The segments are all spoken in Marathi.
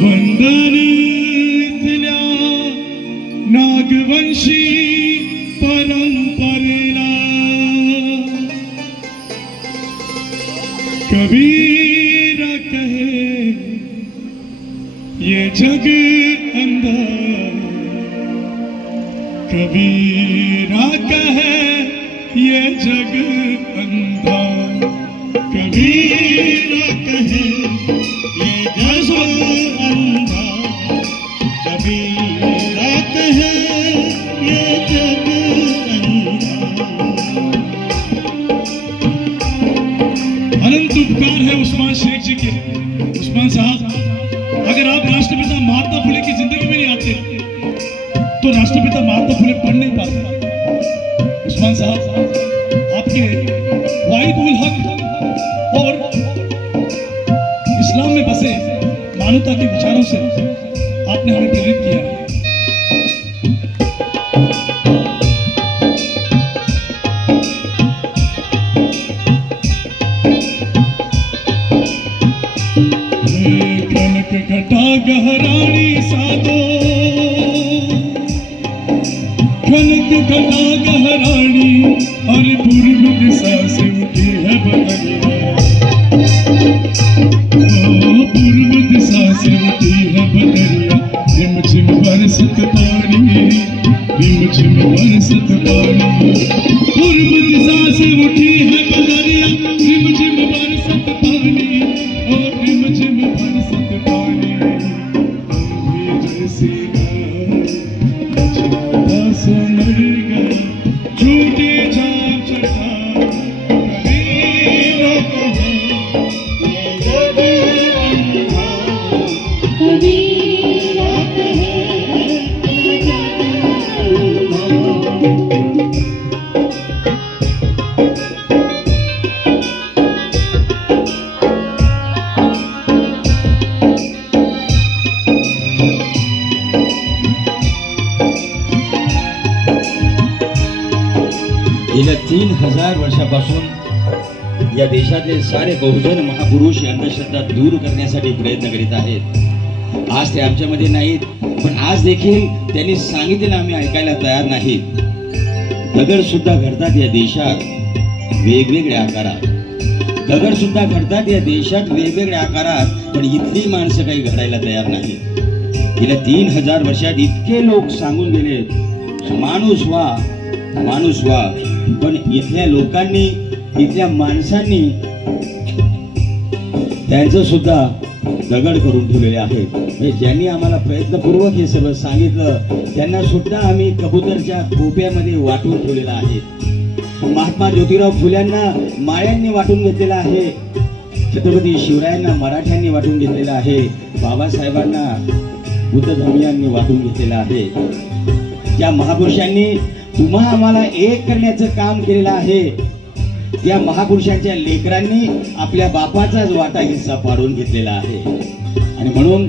वंदन इथल्या नागवंशी परंपरेला कबीर कहे ये जग अंधा, कबीरा कहे ये जग अंधा, कबीरा कहे ये जग अंधा, कबीरा कहे ये जग अंधा। अनंत उपकार है उस्मान शेख जी के। उस्मान साहब, अगर आप राष्ट्रपिता महात्मा फुले की जिंदगी में नहीं आते तो राष्ट्रपिता महात्मा फुले पढ़ नहीं पाते। उस्मान साहब, आपके वाहिद उल हक और इस्लाम में बसे मानवता के विचारों से आपने हमें प्रेरित किया है। कनक घटा गहरानी साधो, कनक घटा गहरानी और पूर्व दिशा से उठी है बदरिया, पूर्व दिशा से उठी है बदरिया, रिम झिम बरसत पानी, रिम झिम बरसत पानी, पूर्व दिशा से उठी है बदरिया, रिम झिम बरसत पानी, और रिम झिम बरसत पानी, भी जैसी सुमर गई झूठी झांप चढ़ा, कबीरा कहे ये जग अंधा, कबीरा कहे ये जग अंधा। गेल्या 3000 वर्षापासून या देशातले सारे बहुजन महापुरुष अंधश्रद्धा दूर करण्यासाठी प्रयत्न करीत आहेत। आज ते आमच्यामध्ये नाहीत, पण आज देखील त्यांनी सांगितलेलं आम्ही ऐकायला तयार नाहीत। दगड सुद्धा घडतात या देशात वेगवेगळ्या आकारात, दगड सुद्धा घडतात या देशात वेगवेगळ्या आकारात, पण इथली माणसं काही घडायला तयार नाहीत। गेल्या 3000 वर्षात इतके लोक सांगून गेले माणूस व्हा, माणूस व्हा, पण इथल्या लोकांनी, इथल्या माणसांनी त्यांचं सुद्धा दगड करून ठेवलेले आहेत। ज्यांनी आम्हाला प्रयत्नपूर्वक हे सगळं सांगितलं त्यांना सुद्धा आम्ही कबूतरच्या खोप्यामध्ये वाटून ठेवलेलं आहे। महात्मा ज्योतिराव फुल्यांना माळ्यांनी वाटून घेतलेलं आहे, छत्रपती शिवरायांना मराठ्यांनी वाटून घेतलेलं आहे, बाबासाहेबांना बुद्ध धर्मीयांनी वाटून घेतलेलं आहे। त्या महापुरुषांनी तुम्हा आम्हाला एक करण्याचं काम केलेलं आहे। त्या महापुरुषांच्या लेकरांनी आपल्या बापाचाच वाटा हिस्सा पाडून घेतलेला आहे, आणि म्हणून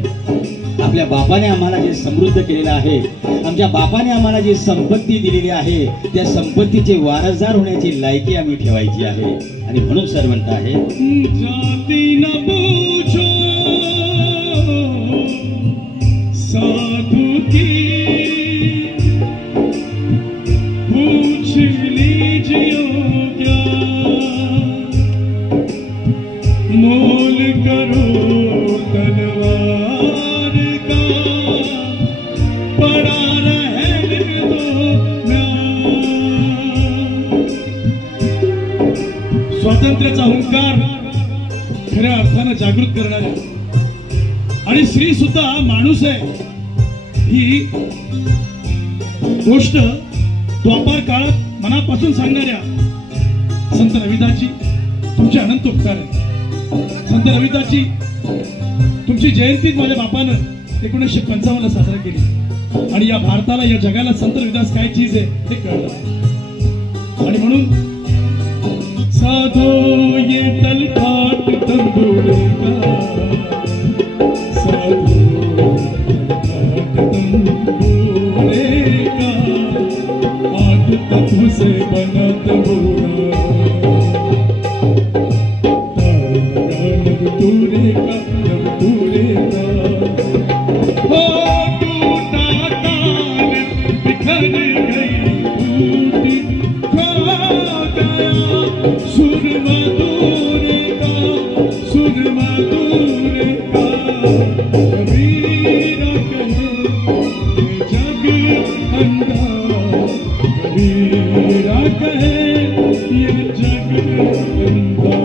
आपल्या बापाने आम्हाला जे समृद्ध केलेलं आहे, आमच्या बापाने आम्हाला जी संपत्ती दिलेली आहे, त्या संपत्तीचे वारसदार होण्याची लायकी आम्ही ठेवायची आहे। आणि म्हणून सर म्हणत आहे, जाती न पूछो साधु की, पूछ लीजिए क्या मोल करो तलवार का, पड़ा रहने दो म्यान। स्वातंत्र्याचा हुंकार खऱ्या अर्थानं जागृत करणाऱ्या आणि स्त्री सुद्धा माणूस आहे ही गोष्ट द्वापार काळात मनापासून सांगणाऱ्या संत रविदासजी तुमचे अनंत उपकार आहे। संत रविदासजी तुमची जयंती माझ्या बापानं 1955 ला साजरा केली, आणि या भारताला, या जगाला संत रविदास काय चीज आहे हे कळलं। आणि म्हणून साधो ये तलखाट तंबोरे का, साधो तलखाट तंबोरे का, आज तक से बनत गोरा तारा नब तूरे का हो टूटा तार बिखर गई टूटी खो गया सुरमा दूरे का कबीरा कहे ये जग अंधा कबीरा कहे ये जग अंधा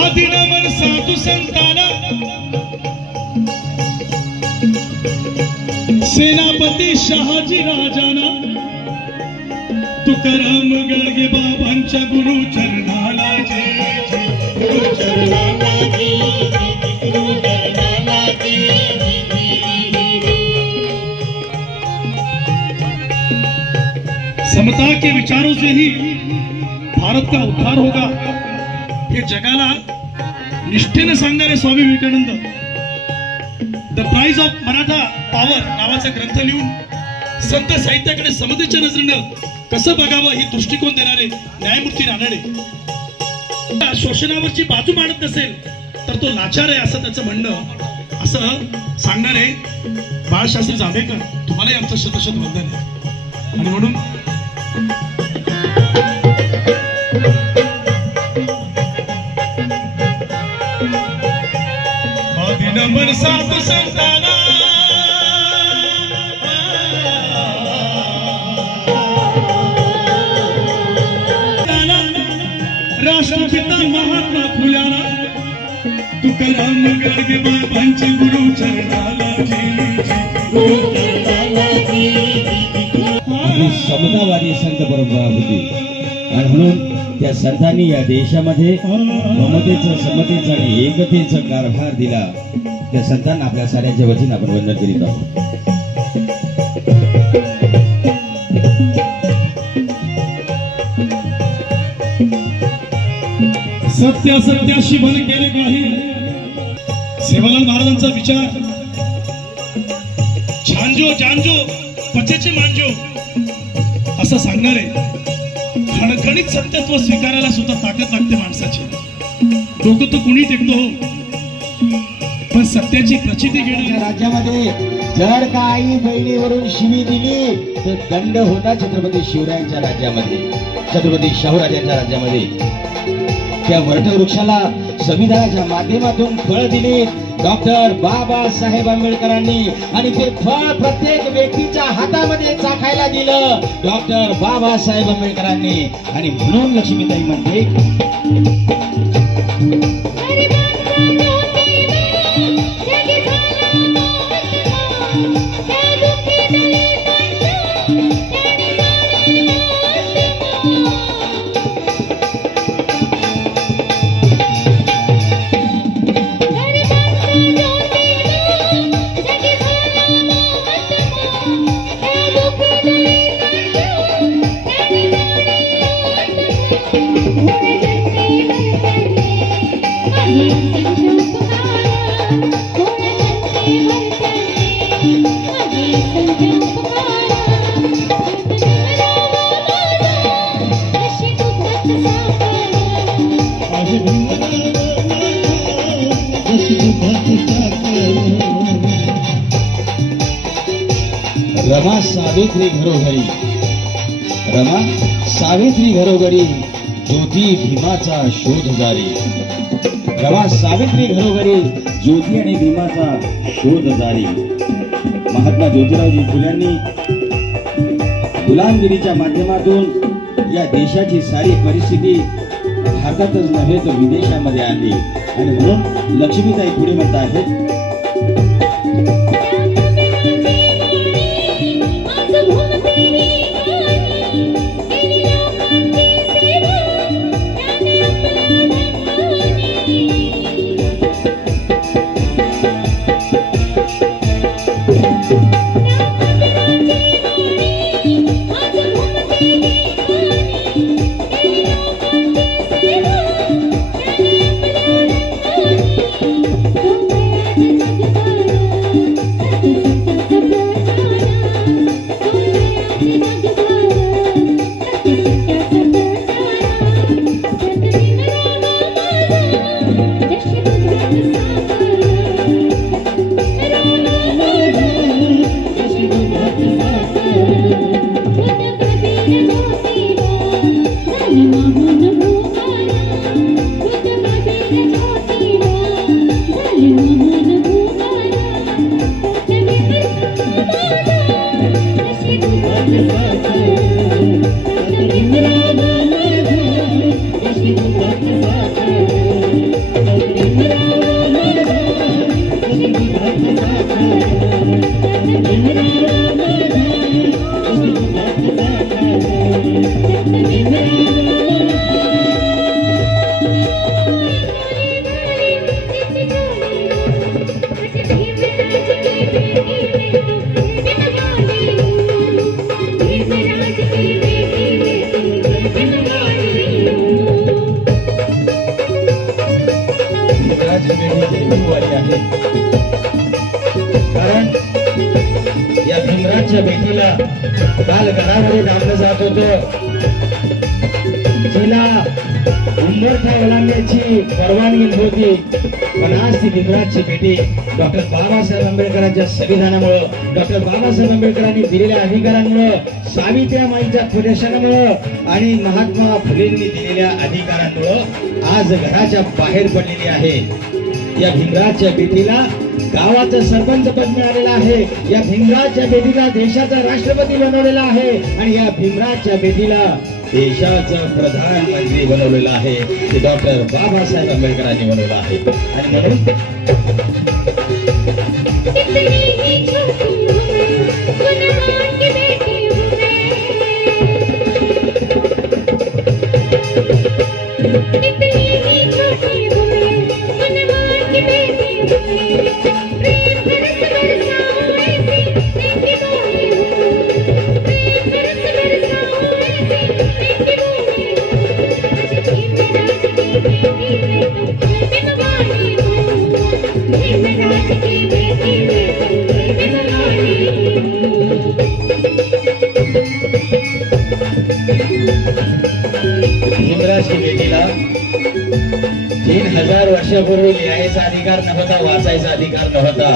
आदिनामन साधू संताना सेनापती शहाजी राजाना तुकाराम गर्गे बाबांच्या गुरु चरणाला समता के विचारों से ही भारत का उद्धार होगा हे जगाला निष्ठेने सांगणारे Swami Vivekananda the prize of Maratha power नावाचा ग्रंथ लिहून संत साहित्याकडे समतेच्या नजरेनं कसं बघावं ही दृष्टिकोन देणारे न्यायमूर्ती रानडे शोषणावरची बाजू मांडत नसेल तर तो लाचार आहे असं त्याचं म्हणणं असं सांगणारे बाळशास्त्री जांभेकर तुम्हालाही आमचं शतशत वंदन आहे आणि म्हणून नंबर सात संताना राष्ट्रपिता महात्मा फुल्याला तुकाराम गर्गे बाबांचे गुरु चरणाला समतावादी संत परंपरा होती आणि म्हणून त्या संतांनी या देशामध्ये ममतेचं समतेचं आणि एकतेचं कारभार दिला त्या संतांना आपल्या साऱ्यांच्या वतीने आपण वंदन करीत आहोत. सत्याशी भल केले काही सेवालाल महाराजांचा विचार छांजो जानजो पचेचे मांजो असं सांगणारे खणखणीत सत्यत्व स्वीकारायला सुद्धा ताकद लागते माणसाची. डोकं तर कुणी टेकतो पण सत्याची प्रचिती घेणं. राज्यामध्ये जर काही बहिणीवरून शिवी दिली तर दंड होता छत्रपती शिवरायांच्या राज्यामध्ये, छत्रपती शाहूराजांच्या राज्यामध्ये. त्या वटवृक्षाला संविधानाच्या माध्यमातून फळ दिली डॉक्टर बाबासाहेब आंबेडकरांनी आणि ते फळ प्रत्येक व्यक्तीच्या हातामध्ये चाखायला दिलं डॉक्टर बाबासाहेब आंबेडकरांनी. आणि म्हणून लक्ष्मीताई म्हणते रमा सावित्री घरोघरी, रमा सावित्री घरोघरी ज्योती भीमाचा शोध जारी. रमा सावित्री घरोघरी ज्योती आणि भीमाचा शोध जारी. महात्मा ज्योतिरावजी फुल्यांनी गुलामगिरीच्या माध्यमातून या देशाची सारी परिस्थिती भारतातच नव्हे तर विदेशामध्ये आणली. आणि म्हणून लक्ष्मीताई पुढे म्हणत आहेत काल घरामध्ये डांबलं जात होतं, जिला उंबरठा ओलांडण्याची परवानगी नव्हती, पण आज ती भीमराजची भेटी डॉक्टर बाबासाहेब आंबेडकरांच्या संविधानामुळं, डॉक्टर बाबासाहेब आंबेडकरांनी दिलेल्या अधिकारांमुळं, सावित्रीमाईंच्या पुढेशनामुळं आणि महात्मा फुलेंनी दिलेल्या अधिकारांमुळं आज घराच्या बाहेर पडलेली आहे. या भीमराजच्या भेटीला गावाचं सरपंच पद मिळालेलं आहे. या भीमराजच्या भेटीला देशाचा राष्ट्रपती बनवलेला आहे आणि या भीमराजच्या भेटीला देशाचं प्रधानमंत्री बनवलेलं आहे. ते डॉक्टर बाबासाहेब आंबेडकरांनी बनवलं आहे. आणि म्हणून भीमराजची भेटीला 3000 वर्षापूर्वी लिहायचा अधिकार नव्हता, वाचायचा अधिकार नव्हता.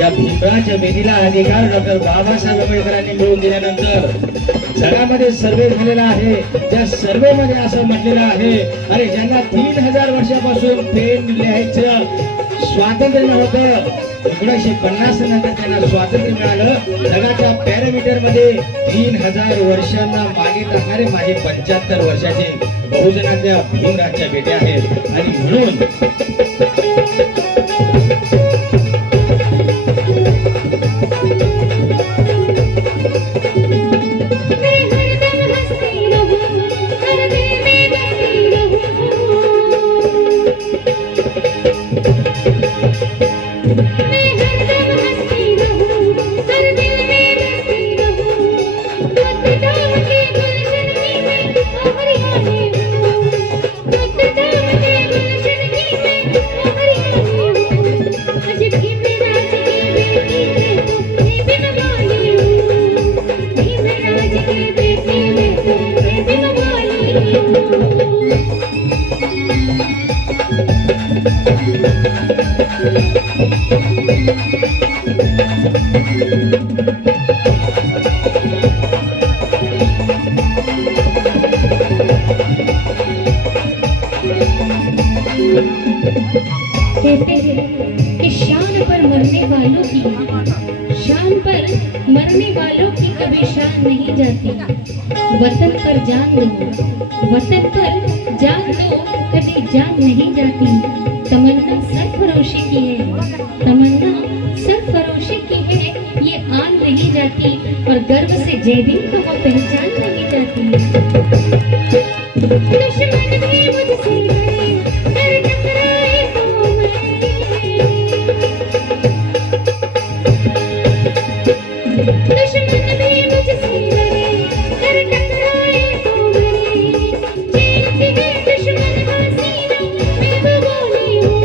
या भीमराजच्या भेटीला अधिकार डॉक्टर बाबासाहेब आंबेडकरांनी मिळवून दिल्यानंतर जगामध्ये सर्वे झालेला आहे. त्या सर्वे मध्ये असं म्हटलेलं आहे, अरे ज्यांना 3000 वर्षापासून पेन लिहायचं स्वातंत्र्य नव्हतं, 1950 नंतर त्यांना स्वातंत्र्य मिळालं. जगाच्या पॅरामीटर मध्ये 3000 वर्षांना मागे टाकणारे माझे 75 वर्षाचे बहुजनांच्या भीमराजच्या भेटी आहेत. आणि म्हणून कहते हैं कि शान पर मरने वालों की कभी शान नहीं जाती. वतन पर जान दो, कभी जान नहीं जाती. तमन्ना सरफरोशी की है, ये आन नहीं जाती. और गर्व से जय भीम को पहचान नहीं जाती. दुश्मन भी मुझसे लड़े, डर टकराए तो दुश्मन भी मुझसे लड़े, डर टकराए तो मरे. चीरती है दुश्मन का सीना, मैं तो बोली हूँ.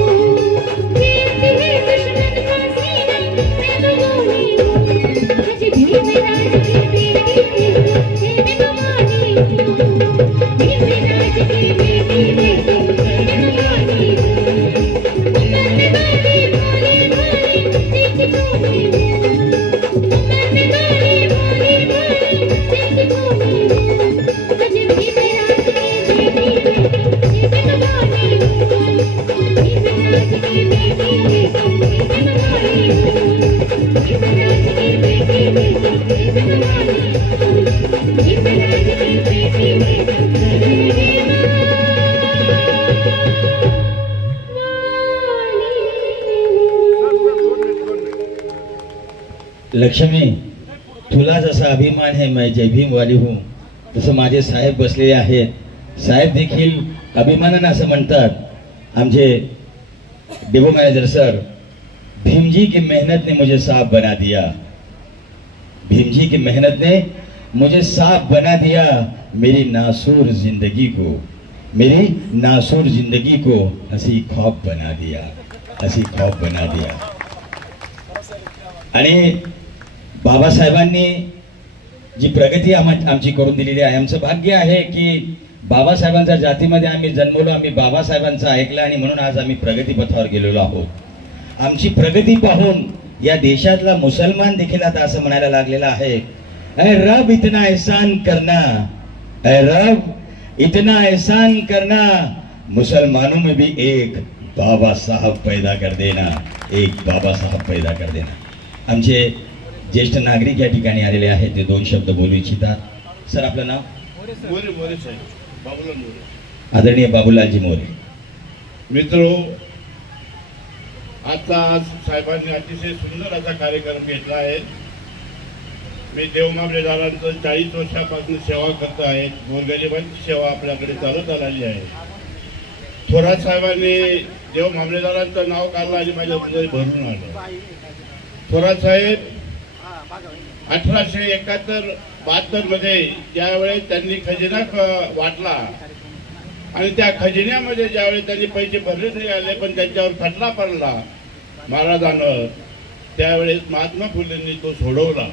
चीरती है दुश्मन का सीना, मैं तो बोली हूँ. आज भीमराज की बेटी मैं तो मानी हूँ. भीमराज की बेटी मैं तो मानी हूँ. उम्र में बाली बाली बाली देख चोली हूँ. लक्ष्मी, तुला जसा अभिमान है मैं जय भीम वाली हूँ, तसं माझे साहेब बसलेले आहेत. साहेब देखील अभिमानानं असं म्हणतात, आमचे depot manager sir, Bhim ji की मेहनत ने मुझे साफ बना दिया. भीम जी की मेहनत ने मुझे साफ बना दिया. मेरी नासूर जिंदगी को हसी खौफ बना दिया. आणि बाबासाहेबांनी जी प्रगती आमची करून दिलेली आहे. आमचं भाग्य आहे की बाबासाहेबांच्या जातीमध्ये आम्ही जन्मलो, आम्ही बाबासाहेबांचं ऐकलं आणि म्हणून आज आम्ही प्रगतीपथावर गेलेलो आहोत. आमची प्रगती पाहून या देशातला मुसलमान देखील आता असं म्हणायला लागलेला आहे, ऐ रब इतना एहसान करना, ऐ रब इतना एहसान करना, मुसलमानों में भी एक बाबा साहब पैदा कर देना, एक बाबा साहब पैदा कर देना. आमचे ज्येष्ठ नागरिक या ठिकाणी आलेले आहेत, ते 2 शब्द बोलू इच्छितात. सर आपलं नाव? मोरे साहेब, बाबूलाल मोरे. आदरणीय बाबूलालजी मोरे. मित्रो, आता आज साहेबांनी अतिशय सुंदर असा कार्यक्रम घेतला आहे. मी देवमामलेदारांचं 40 वर्षापासून सेवा करत आहे. गोरगरिबांची सेवा आपल्याकडे चालत आलेली आहे. थोरात साहेबांनी देवमामलेदारांचं नाव काढलं आणि माझ्या हृदय भरून आलं. थोरात साहेब 1871-72 मध्ये ज्यावेळेस त्यांनी खजिना वाटला आणि त्या खजिन्यामध्ये ज्यावेळेस त्यांनी पैसे भरले नाही आले, पण त्यांच्यावर खटला पडला महाराजांवर, त्यावेळेस महात्मा फुलेंनी तो सोडवला.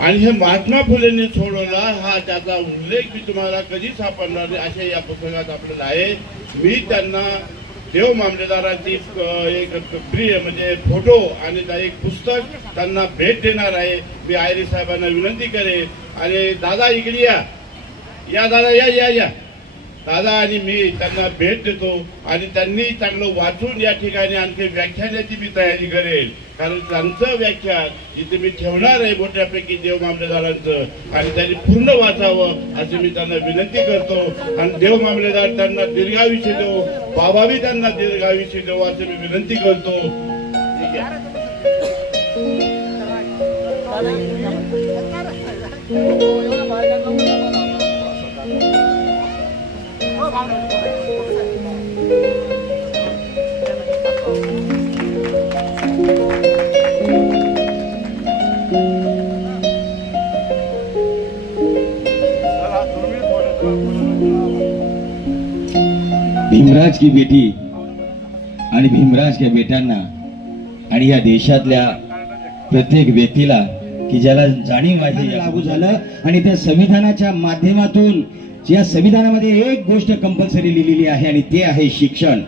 आणि हे महात्मा फुलेंनी सोडवला हा त्याचा उल्लेख मी तुम्हाला कधी सापडणार नाही असे या पुस्तकात आपल्याला आहे. मी त्यांना देव मामलेदाराची एक प्रिय म्हणजे फोटो आणि एक पुस्तक त्यांना भेट देणार आहे. मी आयरे साहेबांना विनंती करेन. आणि दादा इकडे या दादा, या दादा, आणि मी त्यांना भेट देतो आणि त्यांनी चांगलं वाचून या ठिकाणी आणखी व्याख्यानाची मी तयारी करेल, कारण त्यांचं व्याख्यान इथे मी ठेवणार आहे मोठ्यापैकी देव मामलेदारांचं, आणि त्यांनी पूर्ण वाचावं अशी मी त्यांना विनंती करतो. आणि देव मामलेदार त्यांना दीर्घायुष्य देव, बाबावी त्यांना दीर्घायुष्य देव अशी मी विनंती करतो. ठीक आहे. भीमराज की बेटी आणि भीमराज के बेट्यांना आणि या देशातल्या प्रत्येक व्यक्तीला की ज्याला जाणीव आहे लागू झालं, आणि त्या संविधानाच्या माध्यमातून या संविधानामध्ये एक गोष्ट कंपल्सरी लिहिलेली आहे आणि ते आहे शिक्षण.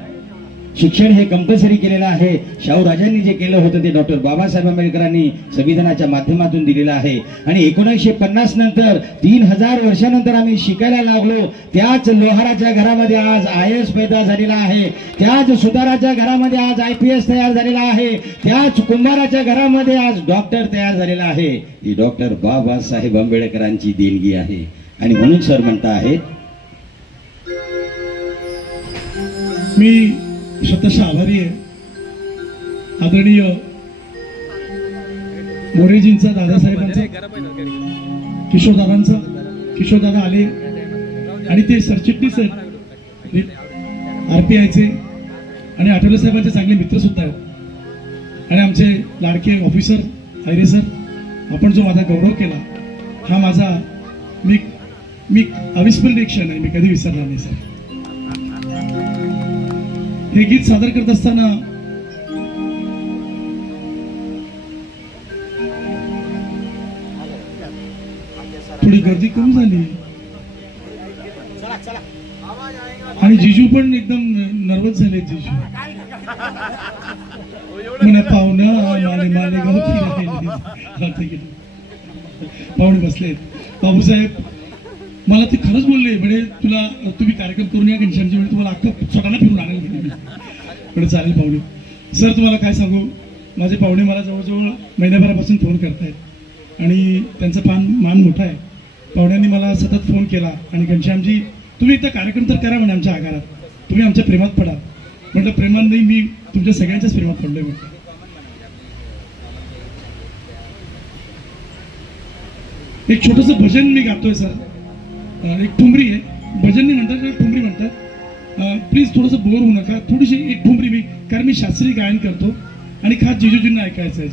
शिक्षण हे कंपल्सरी केलेलं आहे. शाहू राजांनी जे केलं होतं ते डॉक्टर बाबासाहेब आंबेडकरांनी संविधानाच्या माध्यमातून दिलेलं आहे. आणि 1950 नंतर 3000 वर्षानंतर आम्ही शिकायला लागलो. त्याच लोहाराच्या घरामध्ये आज IAS पैदा झालेला आहे, त्याच सुताराच्या घरामध्ये आज IPS तयार झालेला आहे, त्याच कुंभाराच्या घरामध्ये आज डॉक्टर तयार झालेला आहे. ही डॉक्टर बाबासाहेब आंबेडकरांची देणगी आहे. आणि म्हणून सर म्हणता आहेत, मी स्वतःचा आभारी आहे आदरणीय मोरेजींचा, दादासाहेबांचा, किशोरदादांचा. किशोरदादा आले आणि ते सरचिटणीस आहेत RPIचे आणि आठवले साहेबांचे चांगले मित्र सुद्धा आहेत. आणि आमचे लाडके ऑफिसर आयरे सर, आपण जो माझा गौरव केला हा माझा मी अविस्मरणीय क्षण आहे, मी कधी विसरणार नाही सर. हे गीत सादर करत असताना थोडी गर्दी कमी झाली आणि जिजू पण एकदम नर्वस झाले. जिजू म्हणे पाहुणा माने माने पाहुणे बसलेत. बाबूसाहेब मला ते खरंच बोलले, म्हणजे तुम्ही कार्यक्रम करून या घनश्यामची वेळी तुम्हाला अख्खं स्वतःला फिरून आणायला गेले. म्हणजे चालेल पाहुणे. सर तुम्हाला काय सांगू, माझे पाहुणे मला जवळजवळ महिन्याभरापासून फोन करतायत आणि त्यांचा मान मोठा आहे. पाहुण्यांनी मला सतत फोन केला आणि घनश्यामजी तुम्ही एकदा कार्यक्रम तर करा म्हणे आमच्या आकारात, तुम्ही आमच्या प्रेमात पडा. म्हटलं प्रेमात नाही, मी तुमच्या सगळ्यांच्याच प्रेमात पडलोय म्हटलं. एक छोटस भजन मी गातोय सर, एक ठुमरी आहे, भजन नाही म्हणतात, ठुमरी म्हणतात. प्लीज थोडंसं बोर होऊ नका, थोडीशी एक ठुमरी मी, कारण मी शास्त्रीय गायन करतो आणि खास जिजूजींना ऐकायचं आहे.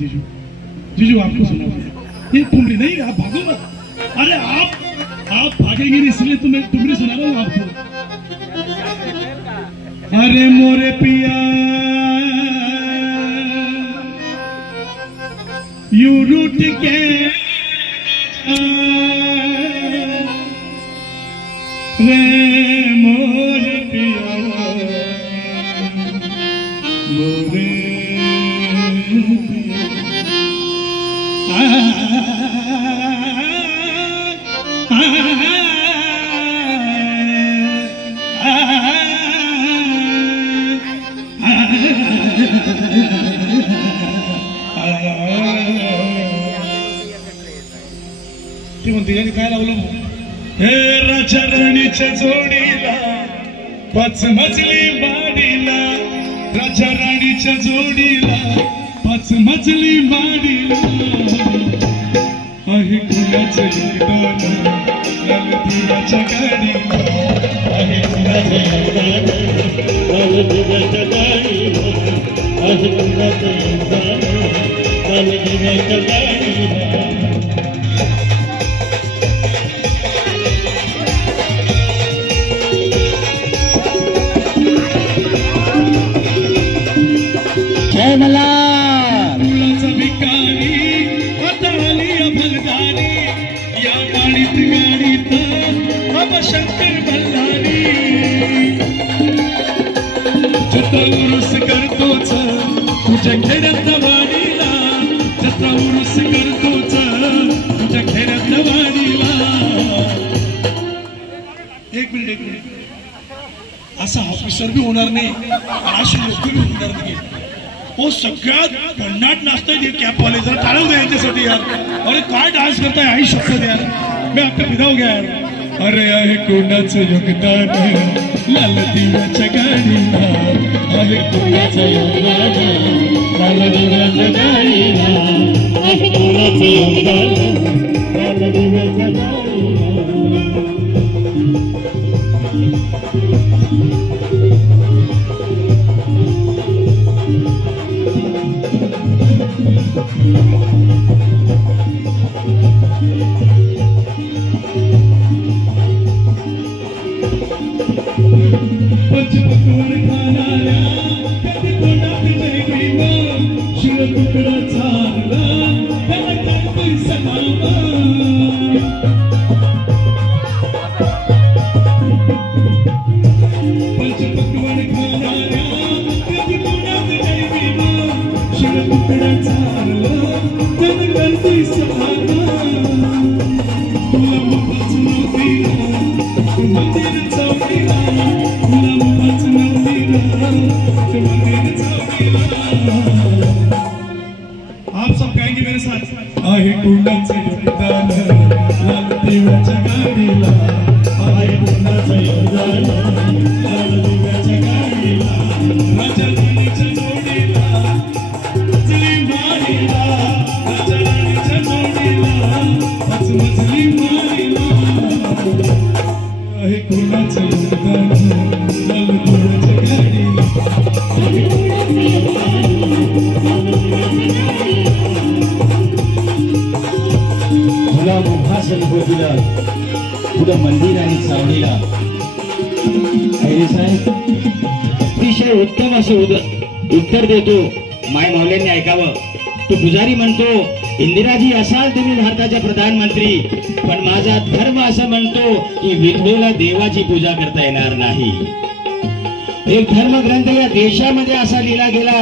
जिजू आपको सुनाओ. एक ठुमरी नहीं, आप भागो मत. अरे आप भागेंगे नहीं, इसलिए तुम्हें ठुमरी सुना रहा हूँ आपको. अरे मोरे पिया यू रूठ के रे मोर पिया मोरे पिया ती म्हणते यांनी काय लावलं हे राजा राणीच्या जोडीला पाच मजली माडीला राजा राणीच्या जोडीला पाच मजली माडीला आहे कुणाचं योगदान लालदिव्याच्या गाडीला आहे कुणाचं योगदान लालदिव्याच्या गाडीला आहे कुणाचं योगदान लालदिव्याच्या गाडीला मला फुलाचा भिकारी आता आली अभलगारी या गाडीत गाडीत बाबा शंकर बल्लारी जत्रा उरुस करतोच तुझ्या खेड्यात वाडीला जत्रा उरुस करतोच तुझ्या खेड्यात वाडीला एक मिनिट असा ऑफिसर बी होणार नाही अशी लोक बी होणार नाही वो सगळ्यात भन्नाट नाचताय कॅपवाले जरा टाळव द्या यांच्यासाठी यार अरे काय डान्स करताय आई शपथ यार मी आपका फिदा हो गया यार अरे आहे कोणाचं योगदान लाल दिव्याच्या गाडीला आहे कोणाचं योगदान लाल दिव्याच्या गाडीला आहे कोणाचं योगदान लाल दिव्याच्या गाडीला पंचपक्वान खाणाऱ्या कधी तोंडात जैविना शिळ तुकडा चालला त्याला काय पैसा नामा पंचपक्वान खाणाऱ्या कधी तोंडात जैविना शिळ तुकडा चालला त्याला काय पैसा नामा तुला मुखच नव्हतीला मंदिर चौकीला आप सब गाएंगे मेरे साथ आहे कुणाचं योगदान लाल दिव्याच्या गाडीला आहे कुणाचं योगदान लाल दिव्याच्या गाडीला राजा राणीच्या जोडीला मजली माडीला राजा राणीच्या जोडीला पाच मजली माडीला आहे कुणाचं योगदान लाल दिव्याच्या गाडीला तुला मुखासन बोलला पुढं मंदिर आणि सावणीला साहेब अतिशय उत्तम असं उत्तर देतो माय मौल्यांनी ऐकावं तो पुजारी म्हणतो इंदिराजी असाल तुम्ही भारताचे प्रधानमंत्री पण माझा धर्म असं म्हणतो की विधवेला देवाची पूजा करता येणार नाही एक धर्मग्रंथ या देशामध्ये असा लिहिला गेला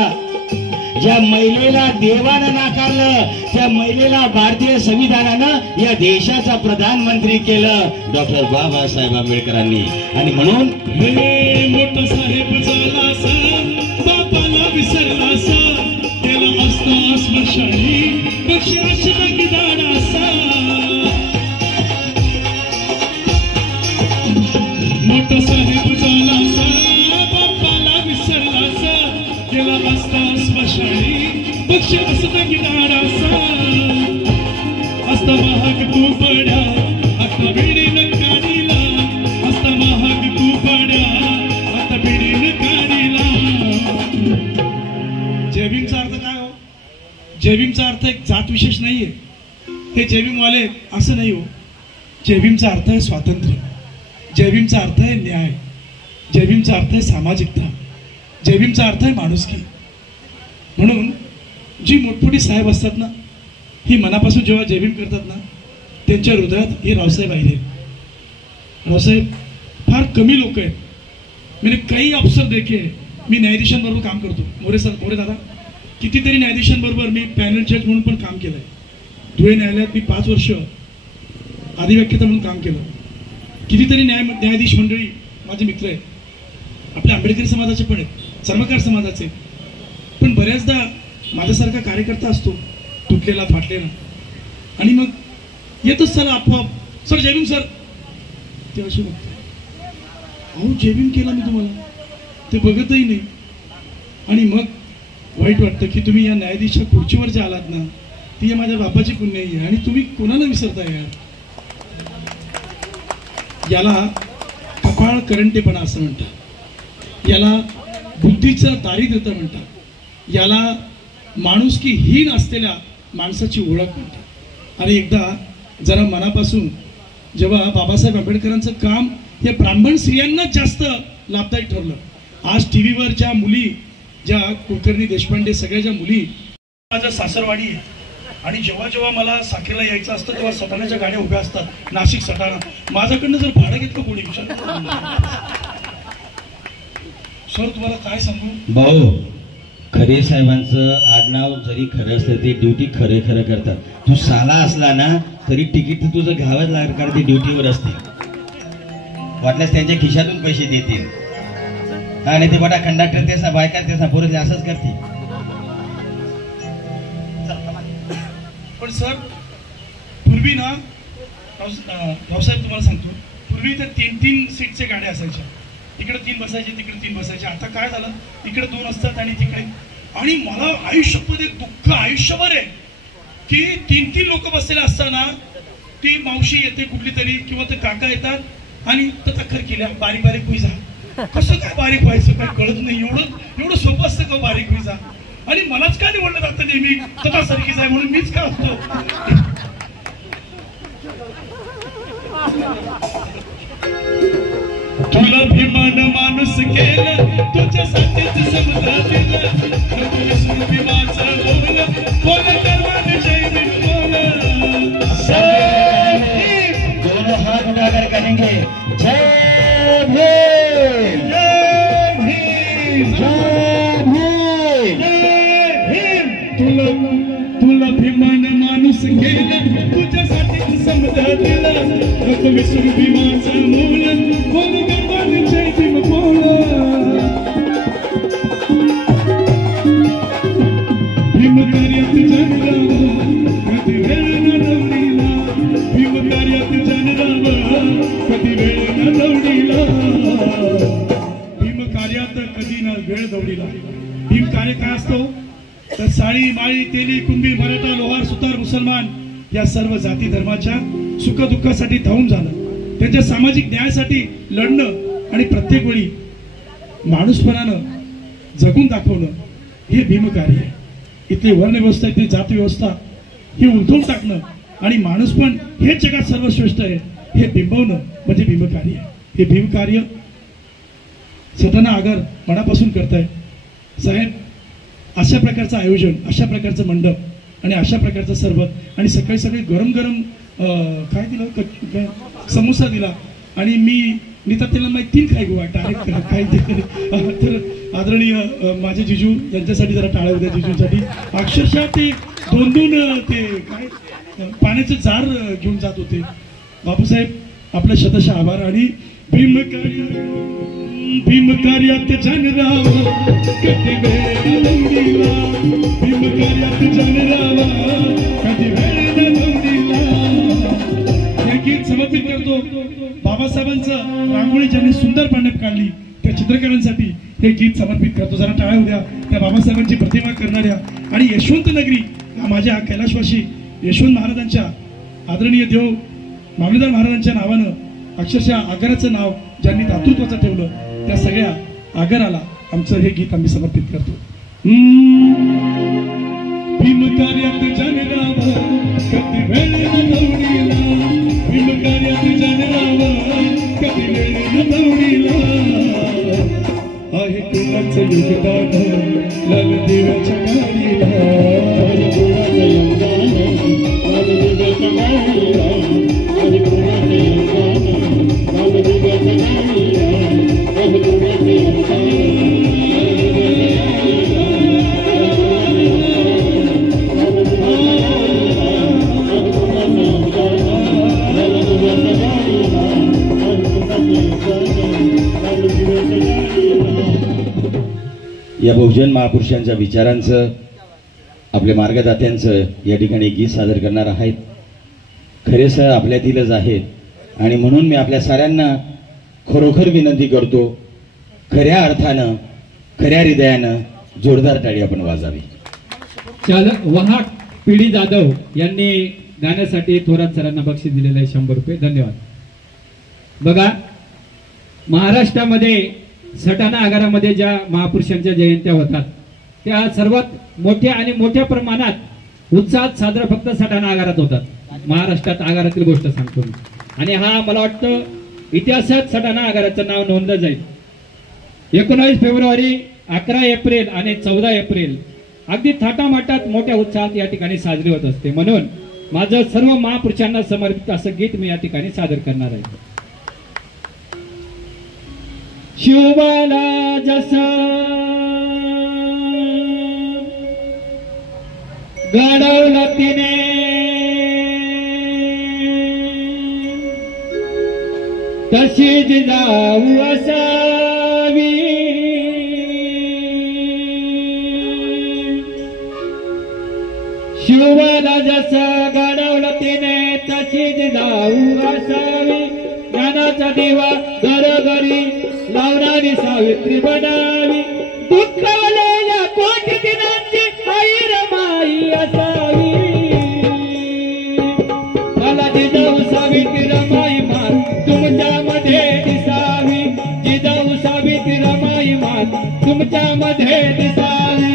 ज्या महिलेला देवानं नाकारलं त्या महिलेला भारतीय संविधानानं या देशाचा प्रधानमंत्री केलं डॉक्टर बाबासाहेब आंबेडकरांनी आणि म्हणून हे मोठा साहेब झालासा बापाला विसरलासा त्याला असता स्मशानी पक्ष असला गिदाडासा मोठा साहेब झालासा बापाला विसरलासा त्याला असता स्मशानी पक्ष असला गिदाडासा असता महाग तू पड्या आता बिडीनं काढीला असता महाग तू पड्या आता बिडीनं काढीला जयभीमचा अर्थ काय हो जयभीमचा अर्थ एक जात विशेष नाहीये हे जयभीमवाले असं नाही हो जयभीमचा अर्थ आहे स्वातंत्र्य जयभीमचा अर्थ आहे न्याय जयभीमचा अर्थ आहे सामाजिकता जयभीमचा अर्थ आहे माणुसकी म्हणून जी मोठमोठी साहेब असतात ना ही मनापासून जेव्हा जयभीम करतात ना त्यांच्या हृदयात हे रावसाहेब आहे. रावसाहेब फार कमी लोक आहेत. म्हणजे काही अफसर देखे मी न्यायाधीशांबरोबर काम करतो. मोरे दादा कितीतरी न्यायाधीशांबरोबर मी पॅनल जज म्हणून पण काम केलंय. धुळे न्यायालयात मी 5 वर्ष अधिव्याख्याता म्हणून काम केलं. कितीतरी न्यायाधीश मंडळी माझे मित्र आहेत. आपल्या आंबेडकरी समाजाचे पण आहेत, चर्मकार समाजाचे. पण बऱ्याचदा माझ्यासारखा कार्यकर्ता असतो तुटलेला फाटलेला आणि मग येतच सर आपोआप सर जय भीम सर ते असे बघतो. अहो जय भीम केला मी तुम्हाला ते बघतही नाही. आणि मग वाईट वाटतं की तुम्ही या न्यायाधीशच्या खुर्चीवर जे आलात ना ती माझ्या बापाची पुण्याई आहे आणि तुम्ही कोणाला विसरताय यार. याला कपाळ करंटेपणा असं म्हणतात. याला बुद्धीचं दारिद्र्यता म्हणतात. याला माणुसकीहीन असलेल्या माणसाची ओळख म्हणतात. आणि एकदा जरा मनापासून जेव्हा बाबासाहेब आंबेडकरांचं काम हे ब्राह्मण स्त्रियांनाच जास्त लाभदायक ठरलं. आज टीव्हीवर ज्या मुली ज्या कुलकर्णी देशपांडे सगळ्या ज्या मुली माझं सासरवाडी आहे आणि जेव्हा जेव्हा मला साखरेला यायचं असतं तेव्हा सटाण्याच्या गाड्या उभ्या असतात. नाशिक सटाणा माझ्याकडनं जर भाडं घेतलं कोणी विचार सर तुम्हाला काय सांगू भाऊ खरे साहेबांचं आडनाव जरी खरं असलं ते ड्युटी खरे खरं करतात. तू साला असला ना तरी तिकीट तुझं घावत लागणार कारण ते ड्युटीवर असते. वाटल्यास त्यांच्या खिशातून पैसे देतील आणि ते बटा कंडक्टर त्याचा बायका त्याचा पोरं असंच करते. पण सर पूर्वी ना रावसाहेब तुम्हाला सांगतो पूर्वी तर 3-3 सीटचे गाड्या असायच्या. इकडे 3 बसायचे तिकडे 3 बसायचे. आता काय झालं इकडे 2 असतात आणि तिकडे. आणि मला आयुष्यात एक दुःख आयुष्यभर आहे की 3-3 लोक बसलेले असताना ती मावशी येते कुठली तरी किंवा ते काका येतात आणि तक्कर केल्या बारीक बारीक होई जा. कसं काय बारीक व्हायचं काय कळत नाही. एवढं सोपं असतं का बारीक होई जा. आणि मलाच का निवडलं जातं नेहमी तथासारखीच आहे म्हणून मीच का असतो. तुला भीमान माणूस केलं तुझ्यासाठीच समुद्र दिलं नको विसरू भीमाचं बोल बोल गर्वाने जय भीम बोल. दोनों हाथ उठाकर कहेंगे जय भीम जय भीम जय भीम जय भीम. तुला भीमान माणूस केलं तुझ्यासाठीच समुद्र दिलं नको विसरू भीमाचं बोल बोल गर्वाने जय भीम बोल. भीम कार्यात जनराव कधी वेळ न दौडीला. भीम कार्यात जनराव कधी वेळ न दौडीला. भीम कार्यात कधी न वेळ दौडीला. भीम कार्य काय असतो तर साळी माळी तेली कुंभी मराठा लोहार सुतार मुसलमान या सर्व जाती धर्माच्या सुखदुःखासाठी धावून जाणं त्यांच्या सामाजिक न्यायासाठी लढणं आणि प्रत्येक वेळी माणूसपणानं जगून दाखवणं हे भीमकार्य आहे. इथली वर्णव्यवस्था इथली जाती व्यवस्था ही उलथून टाकणं आणि माणूसपण हे जगात सर्वश्रेष्ठ आहे हे बिंबवणं म्हणजे भीमकार्य आहे. हे भीमकार्य सटाणा आगार मनापासून करताय साहेब. अशा प्रकारचं आयोजन अशा प्रकारचं मंडप आणि अशा प्रकारचं सरबत आणि सकाळी सकाळी गरम गरम काय दिलं समोसा दिला आणि मी तर त्याला माहिती 3 खाय गोवा डायरेक्ट काय तर आदरणीय माझे जिजू यांच्यासाठी जरा टाळ्या होत्या जिजूंसाठी. अक्षरशः ते 2-2 ते काय पाण्याचं जार घेऊन जात होते. बापूसाहेब आपल्या शतशः आभार. आणि भीमकार्यात जनराव कधी वेळ न दौडीला. भीमकार्यात जनराव कधी वेळ न दौडीला. हे गीत समर्पित करतो बाबासाहेबांचं रांगोळी ज्यांनी सुंदर पांडप काढली त्या चित्रकारांसाठी हे गीत समर्पित करतो. जरा टाळ्या उद्या त्या बाबासाहेबांची प्रतिमा करणाऱ्या आणि यशवंत नगरी माझ्या कैलाशवासी यशवंत महाराजांच्या आदरणीय देव मामलेदार महाराजांच्या नावानं अक्षरशः आगाराचं नाव ज्यांनी दातृत्वाचं ठेवलं त्या सगळ्या आगाराला आमचं हे गीत आम्ही समर्पित करतो. भीमकार्यात जनराव कधी वेळ न दौडीला. भीमकार्यात जनराव कधी वेळ न दौडीला. आहे कुणाचं योगदान लालदेवाच्या गाडीला. आहे कुणाचं योगदान लालदेवाच्या गाडीला. या बहुजन महापुरुषांच्या विचारांचं, आपल्या मार्गदात्यांचं या ठिकाणी गीत सादर करणार आहेत. खरे सर आपल्यातीलच आहेत आणि म्हणून मी आपल्या साऱ्यांना खरोखर विनंती करतो, खऱ्या अर्थानं खऱ्या हृदयानं जोरदार टाळी आपण वाजावी. चालक वाहक पिढी जाधव यांनी गाण्यासाठी थोरात सरांना बक्षीस दिलेलं आहे 100 रुपये. धन्यवाद. बघा, महाराष्ट्रामध्ये सटाणा आगारामध्ये ज्या महापुरुषांच्या जयंत्या होतात त्या सर्वात मोठ्या आणि मोठ्या प्रमाणात उत्साहात साजरा फक्त सटाणा आगारात होतात. महाराष्ट्रात आगारातील गोष्ट सांगतो मी. आणि हा मला वाटतं इतिहासात सटाणा आगाराचं नाव नोंदलं जाईल. 19 फेब्रुवारी, 11 एप्रिल आणि 14 एप्रिल अगदी थाटामाटात मोठ्या उत्साहात या ठिकाणी साजरी होत असते. म्हणून माझं सर्व महापुरुषांना समर्पित असं गीत मी या ठिकाणी सादर करणार आहे. शिवबाला जसा घडवलं तिने तशी जिजाऊ असावी. शिवबाला जसा घडवलं तिने तशी जिजाऊ असावी. ज्ञानाचा दिवा घरोघरी लावणारी सावित्री बनावी. दुःखवलेल्या कोटी दिनांची आई रमाई असावी. मला जिजाऊ सावित्री रमाई मात तुमच्यामध्ये दिसावी. जिजाऊ सावित्री रमाई मात तुमच्यामध्ये दिसावी.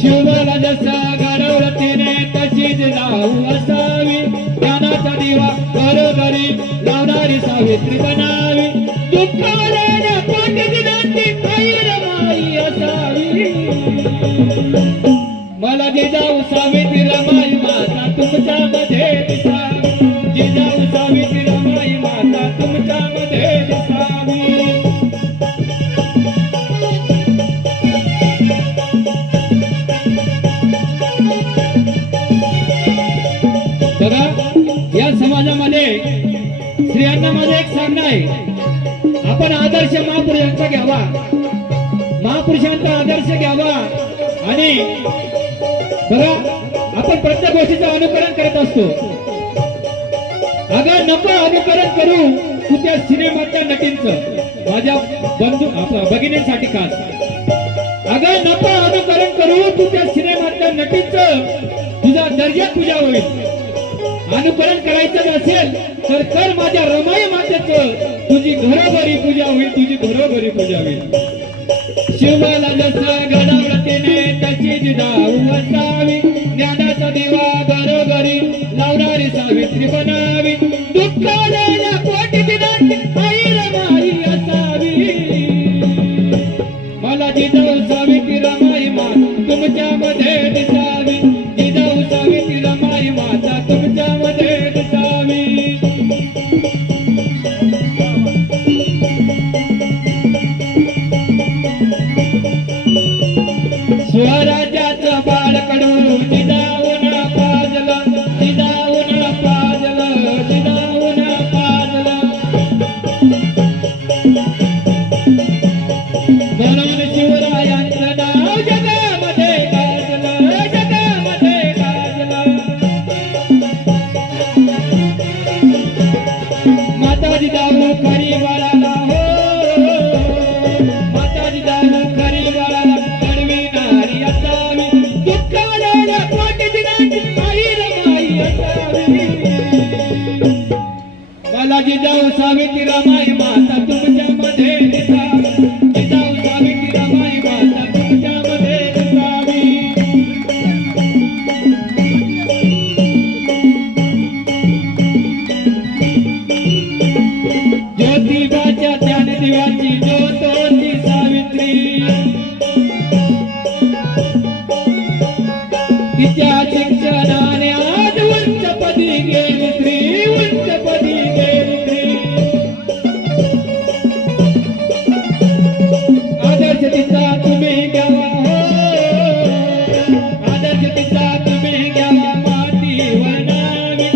शिवबाला जसा घडवलं तिने तशी जिजाऊ असावी. ज्ञानाचा दिवा घरोघरी लावणारी सावित्री बनावी. दुःखवलेल्या कोटी दिनांची आई रमाई असावी. मला जिजाऊ सावित्री रमाई माता तुमच्यामध्ये दिसावी. जिजाऊ सावित्री रमाई माता तुमच्यामध्ये दिसावी. बघा, या समाजामध्ये स्त्रियांना माझं एक सांगणं आहे, आपण आदर्श महापुरुषांचा घ्यावा. महापुरुषांचा आदर्श घ्यावा. आणि बघा, आपण प्रत्येक गोष्टीचं अनुकरण करत असतो. अगं नको अनुकरण करू तू त्या सिनेमाच्या नटींचं, माझ्या भगिनींसाठी खास. अगं नको अनुकरण करू तू त्या सिनेमाच्या नटींचं, तुझा दर्जा पूजा होईल. अनुकरण करायचं नसेल तर कर माझ्या रमाई मातेचं, तुझी घरोघरी पूजा होईल. तुझी घरोघरी पूजा होईल. शिवबाला जसा घडवलं तिने तशी जिजाऊ असावी. ज्ञानाचा दिवा घरोघरी लावणारी सावित्री बनावी. दुःखवलेल्या कोटी दिनांची आई रमाई असावी. मला जिजाऊ सावित्री रमाई माता तुमच्यामध्ये दिसावी. जिजाऊ सावित्री रमाई माता तुमच्यामध्ये दिसावी. स्वराज्याचं बाळकडू जिजाऊन पाजलं. जिजाऊन पाजलं. जिजाऊन पाजलं. म्हणून शिवरायांचं नाव जगामध्ये गाजलं. जगामध्ये गाजलं. माता जिजाऊ खरी बाळाला हो. माता जिजाऊ खरी बाळाला घडविणारी असावी. दुःखवलेल्या कोटी दिनांची आई रमाई असावी. मला जिजाऊ सावित्री रमाई माता तुमच्यामध्ये दिसावी. जिजाऊ सावित्री रमाई माता तुमच्यामध्ये दिसावी. ज्योतिबाच्या ज्ञानदिव्याची ज्योत होती सावित्री. तिच्या शिक्षणाने आज उंचपदी गेली स्त्री. उंचपदी गेली स्त्री. आदर्श तिचा तुम्ही घ्यावा हो. आदर्श तिचा तुम्ही घ्यावा. माती वनावी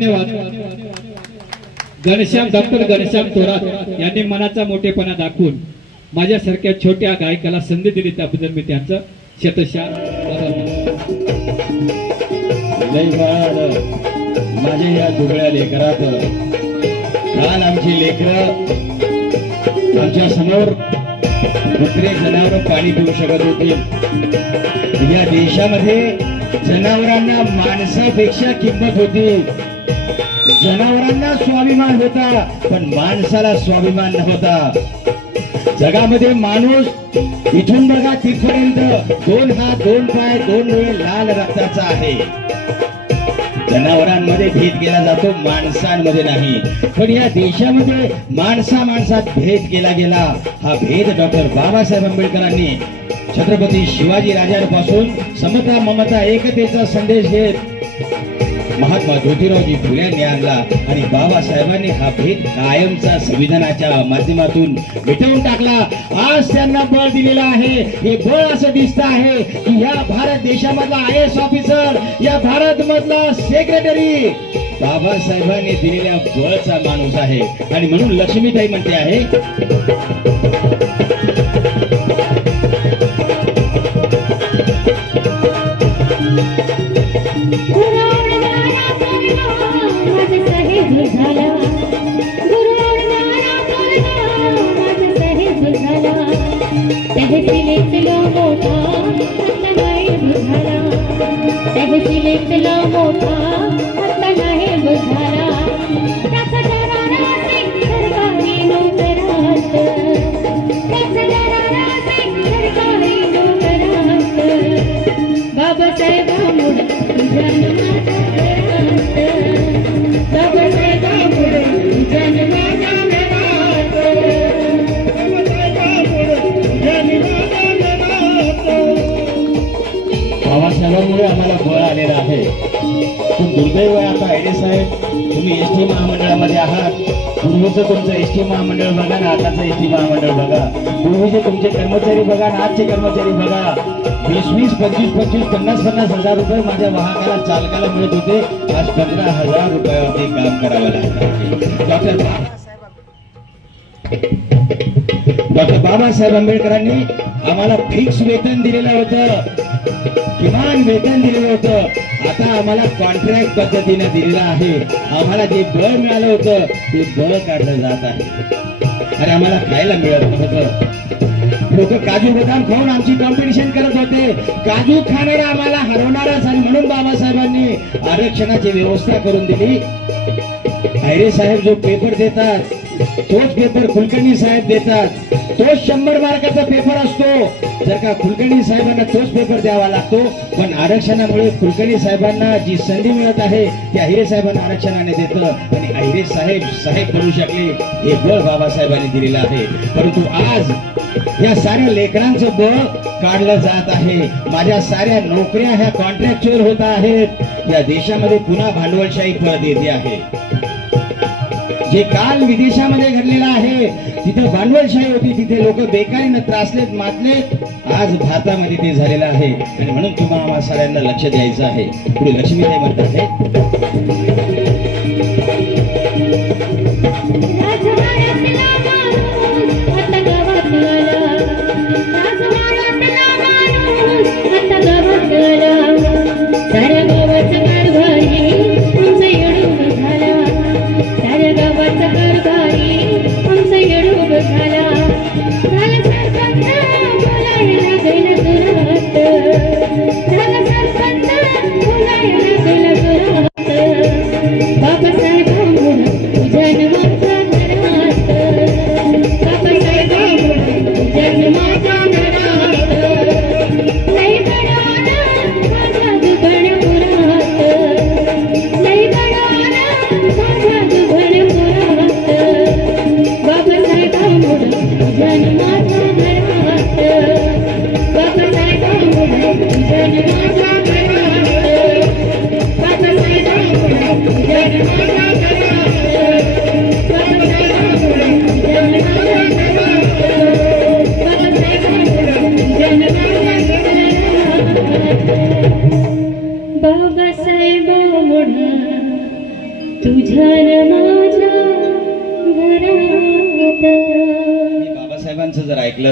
धन्यवाद. घनश्याम डॉक्टर घनश्याम थोरात यांनी मनाचा मोठेपणा दाखवून माझ्यासारख्या छोट्या गायकाला संधी दिली त्याबद्दल मी त्यांचं शतशः लय बाळ माझ्या या दुबळ्या लेकरात काल आमची लेकरं आमच्या समोर कुत्रे जनावर पाणी पिऊ शकत होती. या देशामध्ये जनावरांना माणसापेक्षा किंमत होती. जनावरांना स्वाभिमान होता पण माणसाला स्वाभिमान नव्हता. जगामध्ये माणूस इथून बघा तिथपर्यंत 2 हात 2 पाय 2 डोळे लाल रक्ताचा आहे. जनावरांमध्ये भेद केला जातो माणसांमध्ये नाही. पण या देशामध्ये माणसात भेद केला गेला. हा भेद डॉक्टर बाबासाहेब आंबेडकरांनी छत्रपती शिवाजी राजांपासून समता ममता एकतेचा संदेश घेत महात्मा ज्योतिरावजी फुल्यांनी आणला आणि बाबासाहेबांनी हा भेद कायमचा संविधानाच्या माध्यमातून मिटवून टाकला. आज त्यांना बळ दिलेलं आहे. हे बळ असं दिसत आहे की या भारत देशामधला IAS ऑफिसर, या भारत मधला सेक्रेटरी बाबासाहेबांनी दिलेल्या बळचा माणूस आहे. आणि म्हणून लक्ष्मीताई म्हणते आहे बाबासाहेबांमुळे आम्हाला बळ आलेलं आहे. पण दुर्दैव आहे आता IAS साहेब, तुम्ही SD महामंडळामध्ये आहात. पूर्वीचं तुमचं SD महामंडळ बघा ना आताचं SD महामंडळ बघा. पूर्वीचे तुमचे कर्मचारी बघा ना आजचे कर्मचारी बघा. 20-20, 25-25, 50-50 हजार रुपये माझ्या वाहकाला चालकाला मिळत होते. आज 15,000 रुपयावरती काम करावं लागतं. डॉक्टर बाबासाहेब आंबेडकरांनी आम्हाला फिक्स वेतन दिलेलं होतं, किमान वेतन दिलेलं होतं. आता आम्हाला कॉन्ट्रॅक्ट पद्धतीने दिलेलं आहे. आम्हाला जे बळ मिळालं होतं ते बळ काढलं जात आहे आणि आम्हाला खायला मिळत नव्हतं. लोक काजू बदाम खाऊन आमची कॉम्पिटिशन करत होते. काजू खाणारा आम्हाला हरवणारच. आणि म्हणून बाबासाहेबांनी आरक्षणाची व्यवस्था करून दिली. IAS साहेब जो पेपर देतात तोच पेपर कुलकर्णी साहेब देतात. तोच 100 मार्काचा पेपर असतो. जर का कुलकर्णी साहेबांना तोच पेपर द्यावा लागतो. पण आरक्षणामुळे कुलकर्णी साहेबांना जी संधी मिळत आहे ती IAS साहेबांना आरक्षणाने देतं आणि IAS साहेब बनू शकले. हे बळ बाबासाहेबांनी दिलेलं आहे. परंतु आज या साऱ्या लेकरांचं बळ काढलं जात आहे. माझ्या साऱ्या नोकऱ्या ह्या कॉन्ट्रॅक्च्युअल होत आहेत. या देशामध्ये पुन्हा भांडवलशाही परत येते आहे. जे काल विदेशामध्ये घडलेलं आहे तिथे भांडवलशाही होती, तिथे लोक बेकारीनं त्रासलेत मातलेत. आज भारतामध्ये ते झालेलं आहे आणि म्हणून तुम्हाला आम्हा सगळ्यांना लक्ष द्यायचं आहे. पुढे लक्ष्मीताई म्हणतात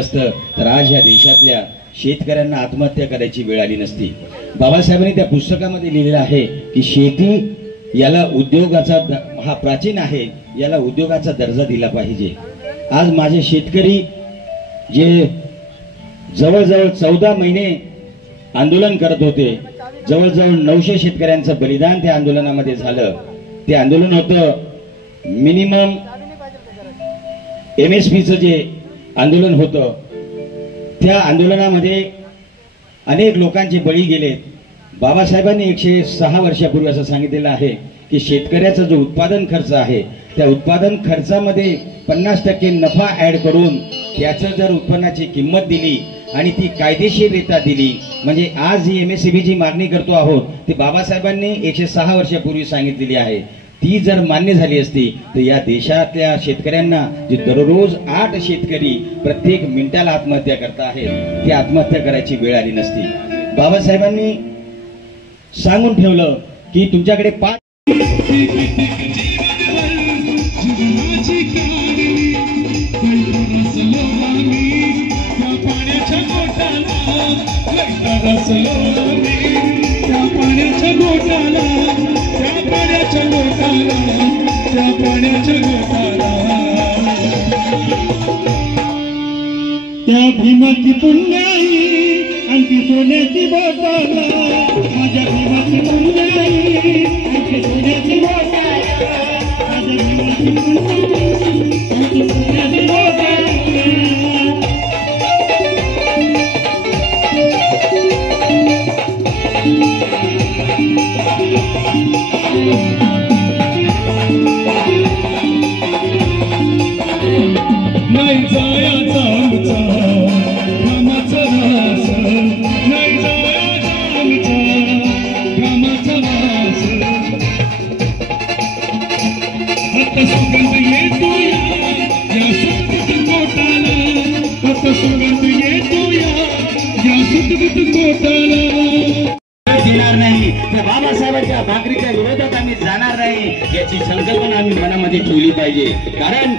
असतं तर आज या देशातल्या शेतकऱ्यांना आत्महत्या करायची वेळ आली नसती. बाबासाहेबांनी त्या पुस्तकामध्ये लिहिलेलं आहे की शेती याला उद्योगाचा हा प्राचीन आहे, याला उद्योगाचा दर्जा दिला पाहिजे. आज माझे शेतकरी जे जवळजवळ 14 महिने आंदोलन करत होते, जवळजवळ 900 शेतकऱ्यांचं बलिदान त्या आंदोलनामध्ये झालं. ते आंदोलन होतं मिनिमम MSPचं जे आंदोलन होतं, त्या आंदोलनामध्ये अनेक लोकांचे बळी गेले. बाबासाहेबांनी 106 वर्षापूर्वी असं सांगितलेलं आहे की शेतकऱ्याचा जो उत्पादन खर्च आहे त्या उत्पादन खर्चामध्ये 50% नफा ऍड करून त्याचं जर उत्पन्नाची किंमत दिली आणि ती कायदेशीररित्या दिली, म्हणजे आज जी MSP जी मागणी करतो आहोत ती बाबासाहेबांनी 106 वर्षापूर्वी सांगितलेली आहे, ती जर मान्य झाली असती तर या देशातल्या शेतकऱ्यांना जे दररोज 8 शेतकरी प्रत्येक मिनिटाला आत्महत्या करत आहेत ती आत्महत्या करायची वेळ आली नसती. बाबासाहेबांनी सांगून ठेवलं की तुमच्याकडे 5 त्या भीमाची पुण्याई आणखी सोन्याची बोटाला, माझ्या भीमाची पुण्याई आणखी सोन्याची बोटाला, माझ्या भीमाची पुण्याई आणखी सोन्याची बोटाला. नाही जायाचा आमचा कामाचा वास, नाही जायाचा आमचा कामाचा वास. आता सुगंध येतो या सुटबुट कोटाला, आता सुगंध येतो या सुटबुट कोटाला. देणार नाही तर बाबासाहेबांच्या भाकरीच्या विरोधात आम्ही जाणार नाही याची संकल्पना आम्ही मनामध्ये ठेवली पाहिजे. कारण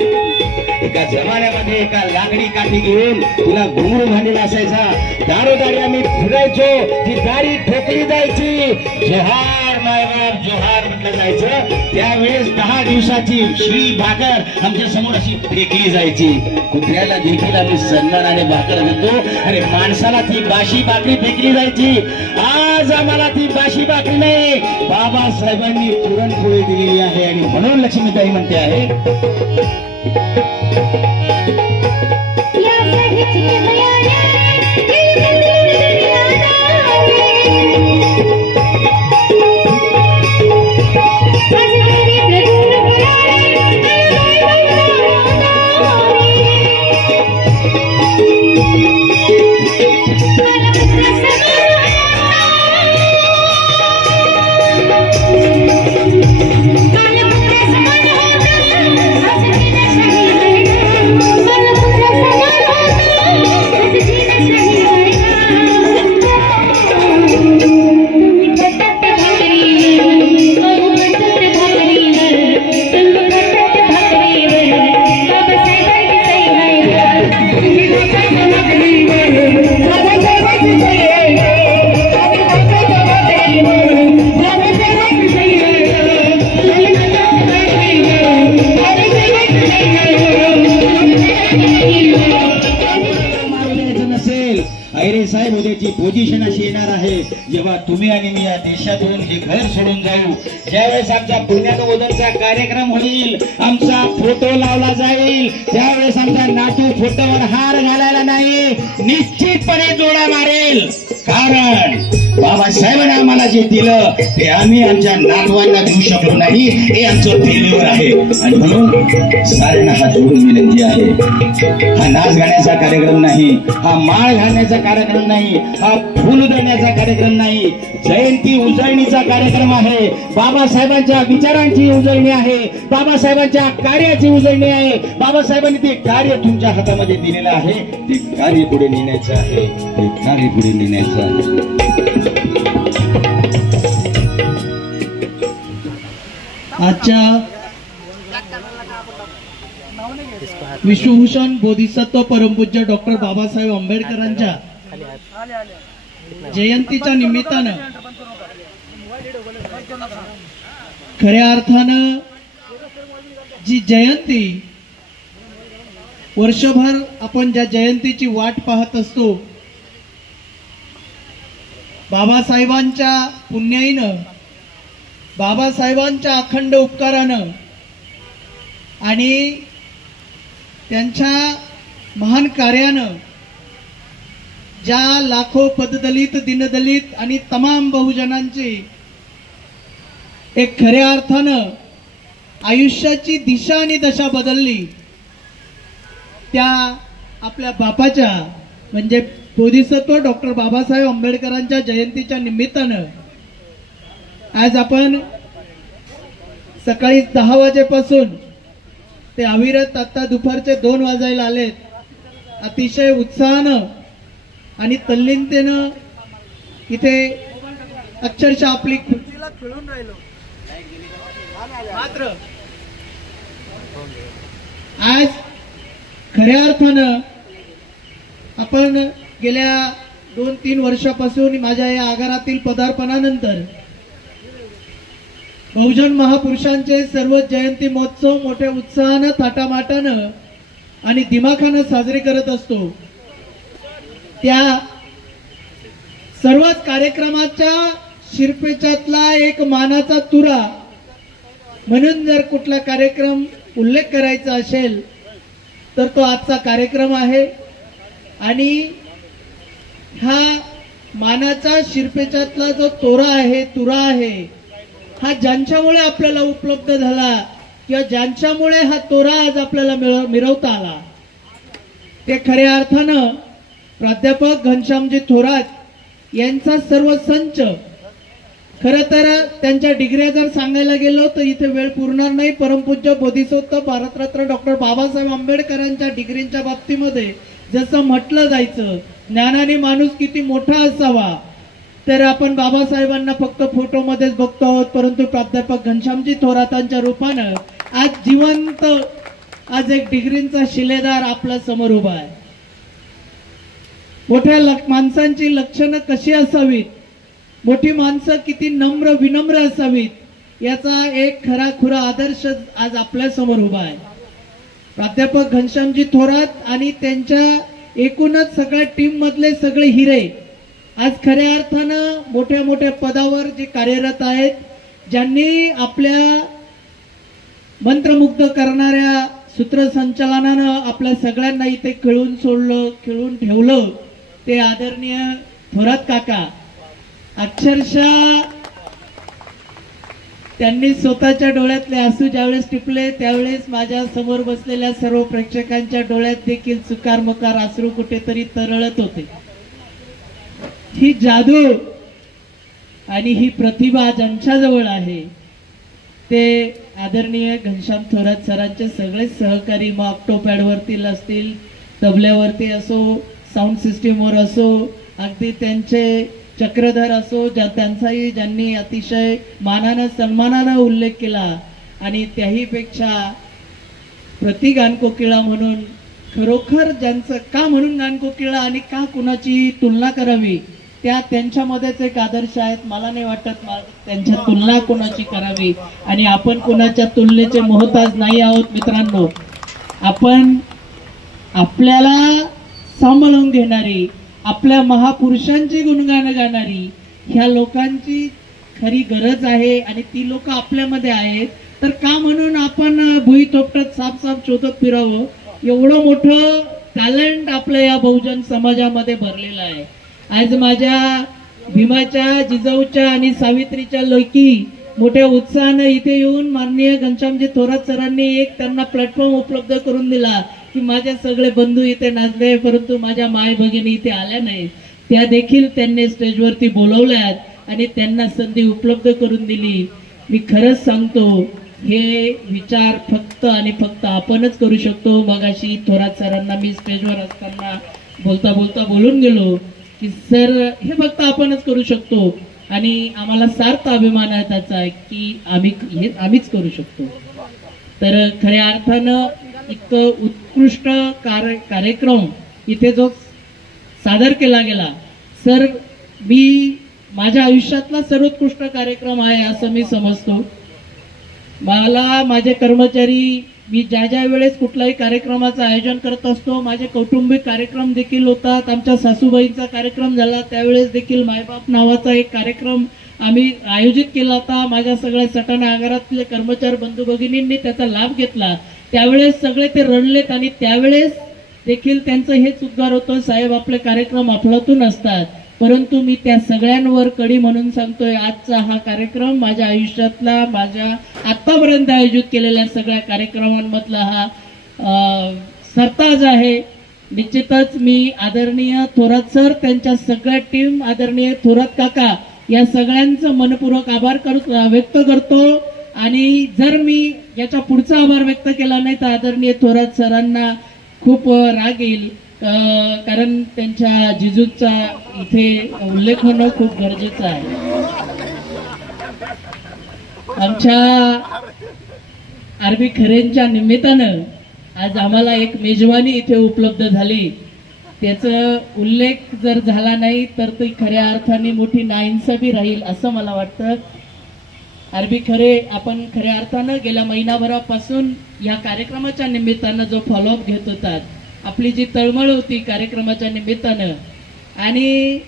एका जमान्यामध्ये एका लाकडी काठी घेऊन तुला घुंगरू घालेला असायचा, दारोदारी आम्ही फिरायचो, ती दारी ठोकली जायची, जोहार मायबाप जोहार म्हटलं जायचं. त्यावेळेस 10 दिवसाची श्री भाकर आमच्या समोर अशी फेकली जायची. कुत्र्याला देखील आम्ही सन्मानाने भाकर देतो आणि माणसाला ती बाशी भाकरी फेकली जायची. आज आम्हाला ती बाशी भाकरी नाही, बाबासाहेबांनी पुरणपोळी दिलेली आहे आणि म्हणून लक्ष्मीताई म्हणते आहे साहेब उद्याची पोझिशन अशी येणार आहे जेव्हा तुम्ही आणि मी या देशातून हे घर सोडून जाऊ, ज्यावेळेस आमचा पुण्यनवोदनचा कार्यक्रम होईल, आमचा फोटो लावला जाईल, त्यावेळेस आमचा नातू फोटोवर हार घालायला नाही निश्चितपणे जोडा मारेल. कारण बाबासाहेबांनी आम्हाला जे दिलं ते आम्ही आमच्या नातवांना देऊ शकलो नाही, हे आमचं फेल्युअर आहे. आणि म्हणून साऱ्यांना हात जोडून विनंती आहे, हा नाच गाण्याचा कार्यक्रम नाही, हा माळ घालण्याचा कार्यक्रम नाही, हा फुल देण्याचा कार्यक्रम नाही, जयंती उजळणीचा कार्यक्रम आहे. बाबासाहेबांच्या विचारांची उजळणी आहे, बाबासाहेबांच्या कार्याची उजळणी आहे. बाबासाहेबांनी ते कार्य तुमच्या हातामध्ये दिलेलं आहे, ते कार्य पुढे नेण्याचं आहे, ते कार्य पुढे नेण्याचं आहे. आजच्या विश्वभूषण बोधिसत्व परमपूज्य डॉक्टर बाबासाहेब आंबेडकरांच्या जयंतीच्या निमित्तानं खऱ्या अर्थानं जी जयंती वर्षभर आपण ज्या जयंतीची वाट पाहत असतो, बाबासाहेबांच्या पुण्याईनं, बाबासाहेबांच्या अखंड उपकारानं आणि त्यांच्या महान कार्यानं ज्या लाखो पददलित, दीनदलित आणि तमाम बहुजनांची एक खऱ्या अर्थानं आयुष्याची दिशा आणि दशा बदलली, त्या आपल्या बापाच्या म्हणजे बोधिसत्व डॉक्टर बाबासाहेब आंबेडकरांच्या जयंतीच्या निमित्तानं आज आपण सकाळी 10 वाजेपासून ते अविरत आता दुपारचे 2 वाजायला आलेत, अतिशय उत्साहानं आणि तल्लीनतेनं इथे अक्षरशः आपली खुर्चीला खेळून राहिलो. मात्र आज खऱ्या अर्थानं आपण गेल्या 2-3 वर्षापासून माझ्या या आगारातील पदार्पणानंतर बहुजन महापुरुषांचे सर्व जयंती महोत्सव मोठ्या उत्साहानं, थाटामाटानं आणि दिमाखानं साजरे करत असतो. त्या सर्वच कार्यक्रमाच्या शिरपेचातला एक मानाचा तुरा म्हणून जर कुठला कार्यक्रम उल्लेख करायचा असेल तर तो आजचा कार्यक्रम आहे. आणि हा मानाचा शिरपेचातला जो तुरा आहे हा ज्यांच्यामुळे आपल्याला उपलब्ध झाला किंवा ज्यांच्यामुळे हा तोरा आज आपल्याला मिरवता आला ते खऱ्या अर्थानं प्राध्यापक घनश्यामजी थोरात यांचा सर्व संच. खरं तर त्यांच्या डिग्र्या जर सांगायला गेलो तर इथे वेळ पुरणार नाही. परमपूज्य बोधिसत्व भारतरत्न डॉक्टर बाबासाहेब आंबेडकरांच्या डिग्रींच्या बाबतीमध्ये जसं म्हटलं जायचं, ज्ञानाने माणूस किती मोठा असावा, तर आपण बाबासाहेबांना फक्त फोटोमध्येच बघतो आहोत, परंतु प्राध्यापक घनश्यामजी थोरातांच्या रूपानं आज जिवंत आज एक डिग्रींचा शिलेदार आपल्या समोर उभा आहे. मोठ्या माणसांची लक्षणं कशी असावीत, मोठी माणसं किती नम्र विनम्र असावीत याचा एक खरा खुरा आदर्श आज आपल्या समोर उभा आहे. प्राध्यापक घनश्यामजी थोरात आणि त्यांच्या एकूणच सगळ्या टीम मधले सगळे हिरे आज खऱ्या अर्थानं मोठ्या मोठ्या पदावर जे कार्यरत आहेत, ज्यांनी आपल्या मंत्रमुग्ध करणाऱ्या सूत्रसंचालनानं आपल्या सगळ्यांना इथे खेळून सोडलं, खेळून ठेवलं, ते आदरणीय थोरात काका अक्षरशः त्यांनी स्वतःच्या डोळ्यातले आसू ज्यावेळेस टिपले त्यावेळेस माझ्या समोर बसलेल्या सर्व प्रेक्षकांच्या डोळ्यात देखील चुकार मुकार अश्रू कुठेतरी तरळत होते. ही जादू आणि ही प्रतिभा ज्यांच्याजवळ आहे ते आदरणीय घनश्याम थोरात सरांचे सगळे सहकारी, मग ऑक्टोपॅडवरती असतील, तबल्यावरती असो, साऊंड सिस्टीमवर असो, अगदी त्यांचे चक्रधर असो, त्यांचाही ज्यांनी अतिशय मानानं सन्मानानं उल्लेख केला. आणि त्याही पेक्षा प्रति गानकोकिळा म्हणून खरोखर ज्यांचं का म्हणून गानकोकिळा आणि का कुणाची तुलना करावी त्या त्यांच्यामध्येच एक आदर्श आहेत. मला नाही वाटत त्यांच्या तुलना कोणाची करावी आणि आपण कोणाच्या तुलनेचे मोहताज नाही आहोत. मित्रांनो, आपण आपल्याला सांभाळून घेणारी, आपल्या महापुरुषांची गुणगाणं गाणारी ह्या लोकांची खरी गरज आहे आणि ती लोक आपल्यामध्ये आहेत. तर का म्हणून आपण भुई थोपटत साप शोधत फिरावं? एवढं मोठं टॅलेंट आपल्या या बहुजन समाजामध्ये भरलेलं आहे. आज माझ्या भीमाच्या, जिजाऊच्या आणि सावित्रीच्या लेकी मोठ्या उत्साहानं इथे येऊन माननीय घनश्यामजी थोरात सरांनी एक त्यांना प्लॅटफॉर्म उपलब्ध करून दिला की माझे सगळे बंधू इथे नाचले, परंतु माझ्या माय भगिनी इथे आल्या नाही, त्या देखील त्यांनी स्टेजवरती बोलवल्यात आणि त्यांना संधी उपलब्ध करून दिली. मी खरंच सांगतो, हे विचार फक्त आणि फक्त आपणच करू शकतो. मगाशी थोरात सरांना मी स्टेजवर असताना बोलता बोलता बोलून गेलो की सर हे फक्त आपणच करू शकतो आणि आम्हाला सार्थ अभिमान आहे त्याचा की आम्हीच करू शकतो. तर खऱ्या अर्थानं इतकं उत्कृष्ट कार्यक्रम इथे जो सादर केला गेला, सर मी माझ्या आयुष्यातला सर्वोत्कृष्ट कार्यक्रम आहे असं मी समजतो. मला माझे कर्मचारी, मी ज्या ज्या वेळेस कुठल्याही कार्यक्रमाचं आयोजन करत असतो, माझे कौटुंबिक कार्यक्रम देखील होतात. आमच्या सासूबाईंचा कार्यक्रम झाला त्यावेळेस देखील मायबाप नावाचा एक कार्यक्रम आम्ही आयोजित केला होता. माझ्या सगळ्या सटाणा आगारातले कर्मचारी बंधू भगिनींनी त्याचा लाभ घेतला. त्यावेळेस सगळे ते रडलेत आणि त्यावेळेस देखील त्यांचं हेच उद्गार होतं, साहेब आपले कार्यक्रम अफलातून असतात. परंतु मी त्या सगळ्यांवर कडी म्हणून सांगतोय, आजचा हा कार्यक्रम माझ्या आयुष्यातला, माझ्या आतापर्यंत आयोजित केलेल्या सगळ्या कार्यक्रमांमधला हा सरताज आहे. निश्चितच मी आदरणीय थोरात सर, त्यांच्या सगळ्या टीम, आदरणीय थोरात काका या सगळ्यांचं मनपूर्वक आभार व्यक्त करतो. आणि जर मी याच्या पुढचा आभार व्यक्त केला नाही तर आदरणीय थोरात सरांना खूप राग येईल, कारण त्यांच्या जिजूचा इथे उल्लेख होणं खूप गरजेचं आहे. आमच्या आरबी खरेंच्या निमित्तानं आज आम्हाला एक मेजवानी इथे उपलब्ध झाली. त्याचा उल्लेख जर झाला नाही तर ती खऱ्या अर्थाने मोठी नाइंसाफी राहील असं मला वाटतं. आरबी खरे, आपण खऱ्या अर्थानं गेल्या महिनाभरापासून या कार्यक्रमाच्या निमित्तानं जो फॉलोअप घेत होतात, आपली जी तळमळ होती कार्यक्रमाच्या निमित्तानं, आणि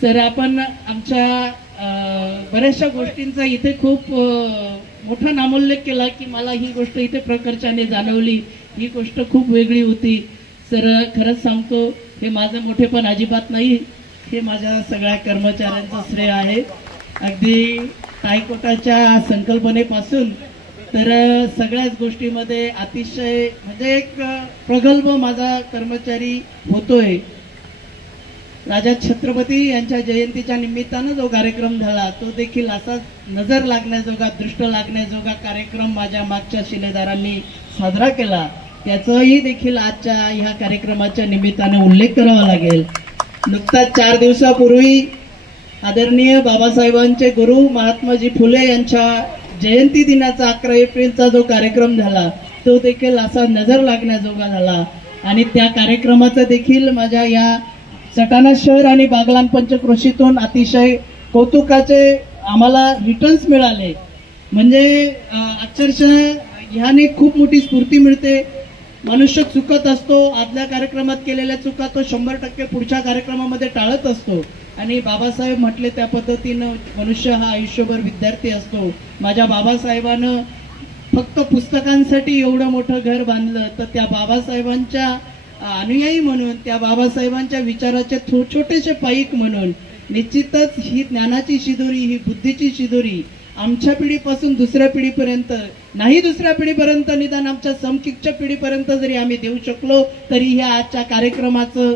सर आपण आमच्या बऱ्याचशा गोष्टींचा इथे खूप मोठा नामोल्लेख केला की मला ही गोष्ट इथे प्रकर्षाने जाणवली, ही गोष्ट खूप वेगळी होती. सर खरंच सांगतो, हे माझं मोठेपण अजिबात नाही, हे माझ्या सगळ्या कर्मचाऱ्यांचं श्रेय आहे. अगदी तायकोटाच्या संकल्पनेपासून तर सगळ्याच गोष्टीमध्ये अतिशय म्हणजे एक प्रगल्भ माझा कर्मचारी होतोय. राजा छत्रपती यांच्या जयंतीच्या निमित्तानं जो कार्यक्रम झाला तो देखील असाच नजर लागण्याजोगा, दृष्ट लागण्याजोगा कार्यक्रम माझ्या मागच्या शिलेदारांनी साजरा केला. त्याचाही देखील आजच्या ह्या कार्यक्रमाच्या निमित्तानं उल्लेख करावा लागेल. नुकताच 4 दिवसापूर्वी आदरणीय बाबासाहेबांचे गुरु महात्माजी फुले यांच्या जयंती दिनाचा 11 एप्रिलचा जो कार्यक्रम झाला तो देखील असा नजर लागण्याजोगा झाला. आणि त्या कार्यक्रमाचं देखील माझ्या या सटाणा शहर आणि बागलाण पंचक्रोशीतून अतिशय कौतुकाचे आम्हाला रिटर्न्स मिळाले. म्हणजे अक्षरशः ह्याने खूप मोठी स्फूर्ती मिळते. मनुष्य चुकत असतो, आदल्या कार्यक्रमात केलेल्या चुका तो 100% पुढच्या कार्यक्रमामध्ये टाळत असतो. आणि बाबासाहेब म्हटले त्या पद्धतीनं मनुष्य हा आयुष्यभर विद्यार्थी असतो. माझ्या बाबासाहेबानं फक्त पुस्तकांसाठी एवढं मोठं घर बांधलं, तर त्या बाबासाहेबांच्या अनुयायी म्हणून, त्या बाबासाहेबांच्या विचाराचे छोटेसे पाईक म्हणून निश्चितच ही ज्ञानाची शिदोरी, ही बुद्धीची शिदोरी आमच्या पिढीपासून दुसऱ्या पिढीपर्यंत, नाही दुसऱ्या पिढीपर्यंत, निदान आमच्या समकक्ष पिढीपर्यंत जरी आम्ही देऊ शकलो तरी ह्या आजच्या कार्यक्रमाचं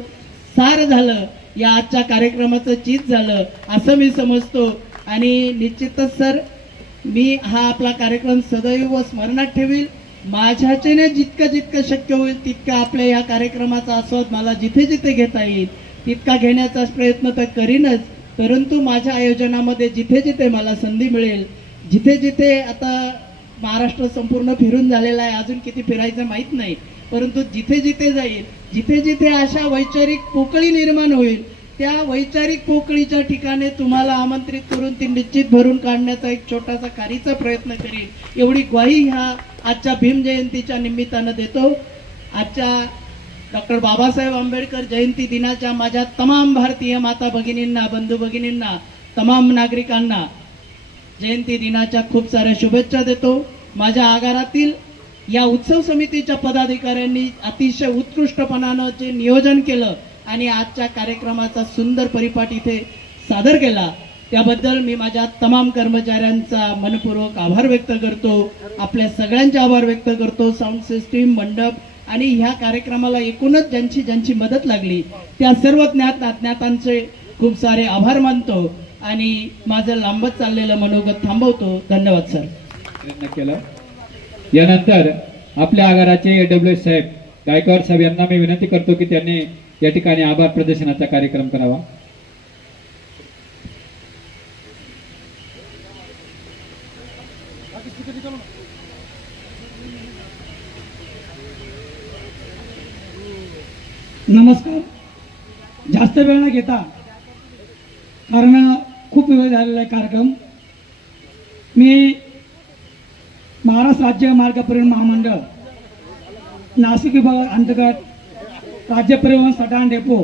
सार झालं, या आजच्या कार्यक्रमाचं चीज झालं असं मी समजतो. आणि निश्चितच सर, मी हा आपला कार्यक्रम सदैव स्मरणात ठेवील. माझ्याच्याने जितकं जितकं शक्य होईल तितकं आपल्या या कार्यक्रमाचा आस्वाद मला जिथे जिथे घेता येईल तितका घेण्याचा प्रयत्न तर करीनच. परंतु माझ्या आयोजनामध्ये जिथे जिथे मला संधी मिळेल, जिथे जिथे, आता महाराष्ट्र संपूर्ण फिरून झालेला आहे, अजून किती फिरायचं माहीत नाही, परंतु जिथे जिथे जाईल, जिथे जिथे अशा वैचारिक पोकळी निर्माण होईल त्या वैचारिक पोकळीच्या ठिकाणी तुम्हाला आमंत्रित करून ती निश्चित भरून काढण्याचा एक छोटासा खारीचा प्रयत्न करीन, एवढी ग्वाही ह्या आजच्या भीम जयंतीच्या निमित्तानं देतो. आजच्या डॉक्टर बाबासाहेब आंबेडकर जयंती दिनाच्या माझ्या तमाम भारतीय माता भगिनींना, बंधू भगिनींना, तमाम नागरिकांना जयंती दिनाच्या खूप साऱ्या शुभेच्छा देतो. माझ्या आगारातील या उत्सव समितीच्या पदाधिकाऱ्यांनी अतिशय उत्कृष्टपणानं जे नियोजन केलं आणि आजच्या कार्यक्रमाचा सुंदर परिपाठ इथे सादर केला त्याबद्दल मी माझ्या तमाम कर्मचाऱ्यांचा मनपूर्वक आभार व्यक्त करतो. आपल्या सगळ्यांचे आभार व्यक्त करतो. साऊंड सिस्टीम, मंडप आणि ह्या कार्यक्रमाला एकूणच ज्यांची ज्यांची मदत लागली त्या सर्व ज्ञातांचे खूप सारे आभार मानतो आणि माझं लांबत चाललेलं मनोगत थांबवतो. धन्यवाद सर. प्रयत्न केला. यानंतर आपल्या आगाराचे AWS साहेब गायकवाड साहेब यांना मी विनंती करतो की त्यांनी या ठिकाणी आभार प्रदर्शनाचा कार्यक्रम करावा. नमस्कार. जास्त वेळ न घेता, कारण खूप वेळ झालेला आहे कार्यक्रम. मी महाराष्ट्र राज्य मार्ग परिवहन महामंडळ नाशिक विभाग अंतर्गत राज्य परिवहन सटाणा डेपो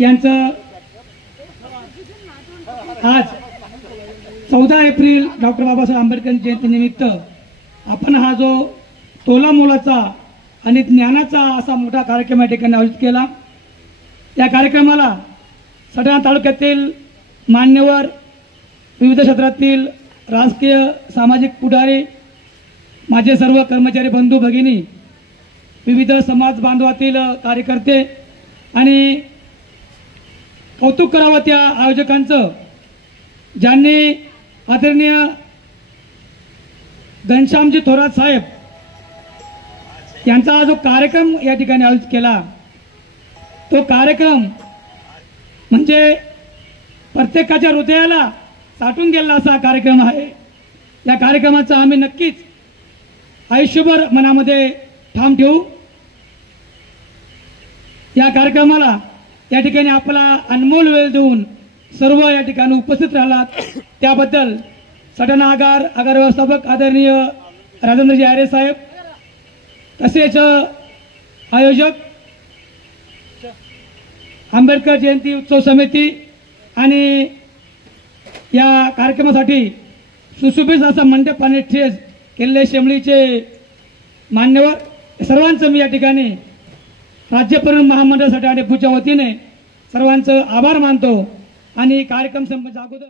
यांचं आज 14 एप्रिल डॉक्टर बाबासाहेब आंबेडकर जयंतीनिमित्त आपण हा जो तोला मोलाचा आणि ज्ञानाचा असा मोठा कार्यक्रम या ठिकाणी आयोजित केला. या कार्यक्रमाला सटाणा तालुक्यातील मान्यवर, विविध क्षेत्रातील राजकीय सामाजिक पुढारी, माझे सर्व कर्मचारी बंधू भगिनी, विविध समाज बांधवातील कार्यकर्ते आणि कौतुक करावं त्या आयोजकांचं, ज्यांनी आदरणीय घनश्यामजी थोरात साहेब यांचा जो कार्यक्रम या ठिकाणी आयोजित केला, तो कार्यक्रम म्हणजे प्रत्येकाच्या हृदयाला साठून गेलेला असा कार्यक्रम आहे. या कार्यक्रमाचा आम्ही नक्कीच आयुष्यभर मनामध्ये ठाम ठेवू. या कार्यक्रमाला या ठिकाणी आपला अनमोल वेळ देऊन सर्व या ठिकाणी उपस्थित राहिलात त्याबद्दल सटाणा आगार व्यवस्थापक आदरणीय राजेंद्रजी आरे साहेब, तसेच आयोजक आंबेडकर जयंती उत्सव समिती आणि या कार्यक्रमासाठी सुशोभित असं मंडप आणि ठेस केलेले शेमळीचे मान्यवर सर्वांचं मी या ठिकाणी राज्य परिवहन महामंडळ सटाणा डेपोच्या वतीने सर्वांचं आभार मानतो आणि कार्यक्रम संपण्याच्या अगोदर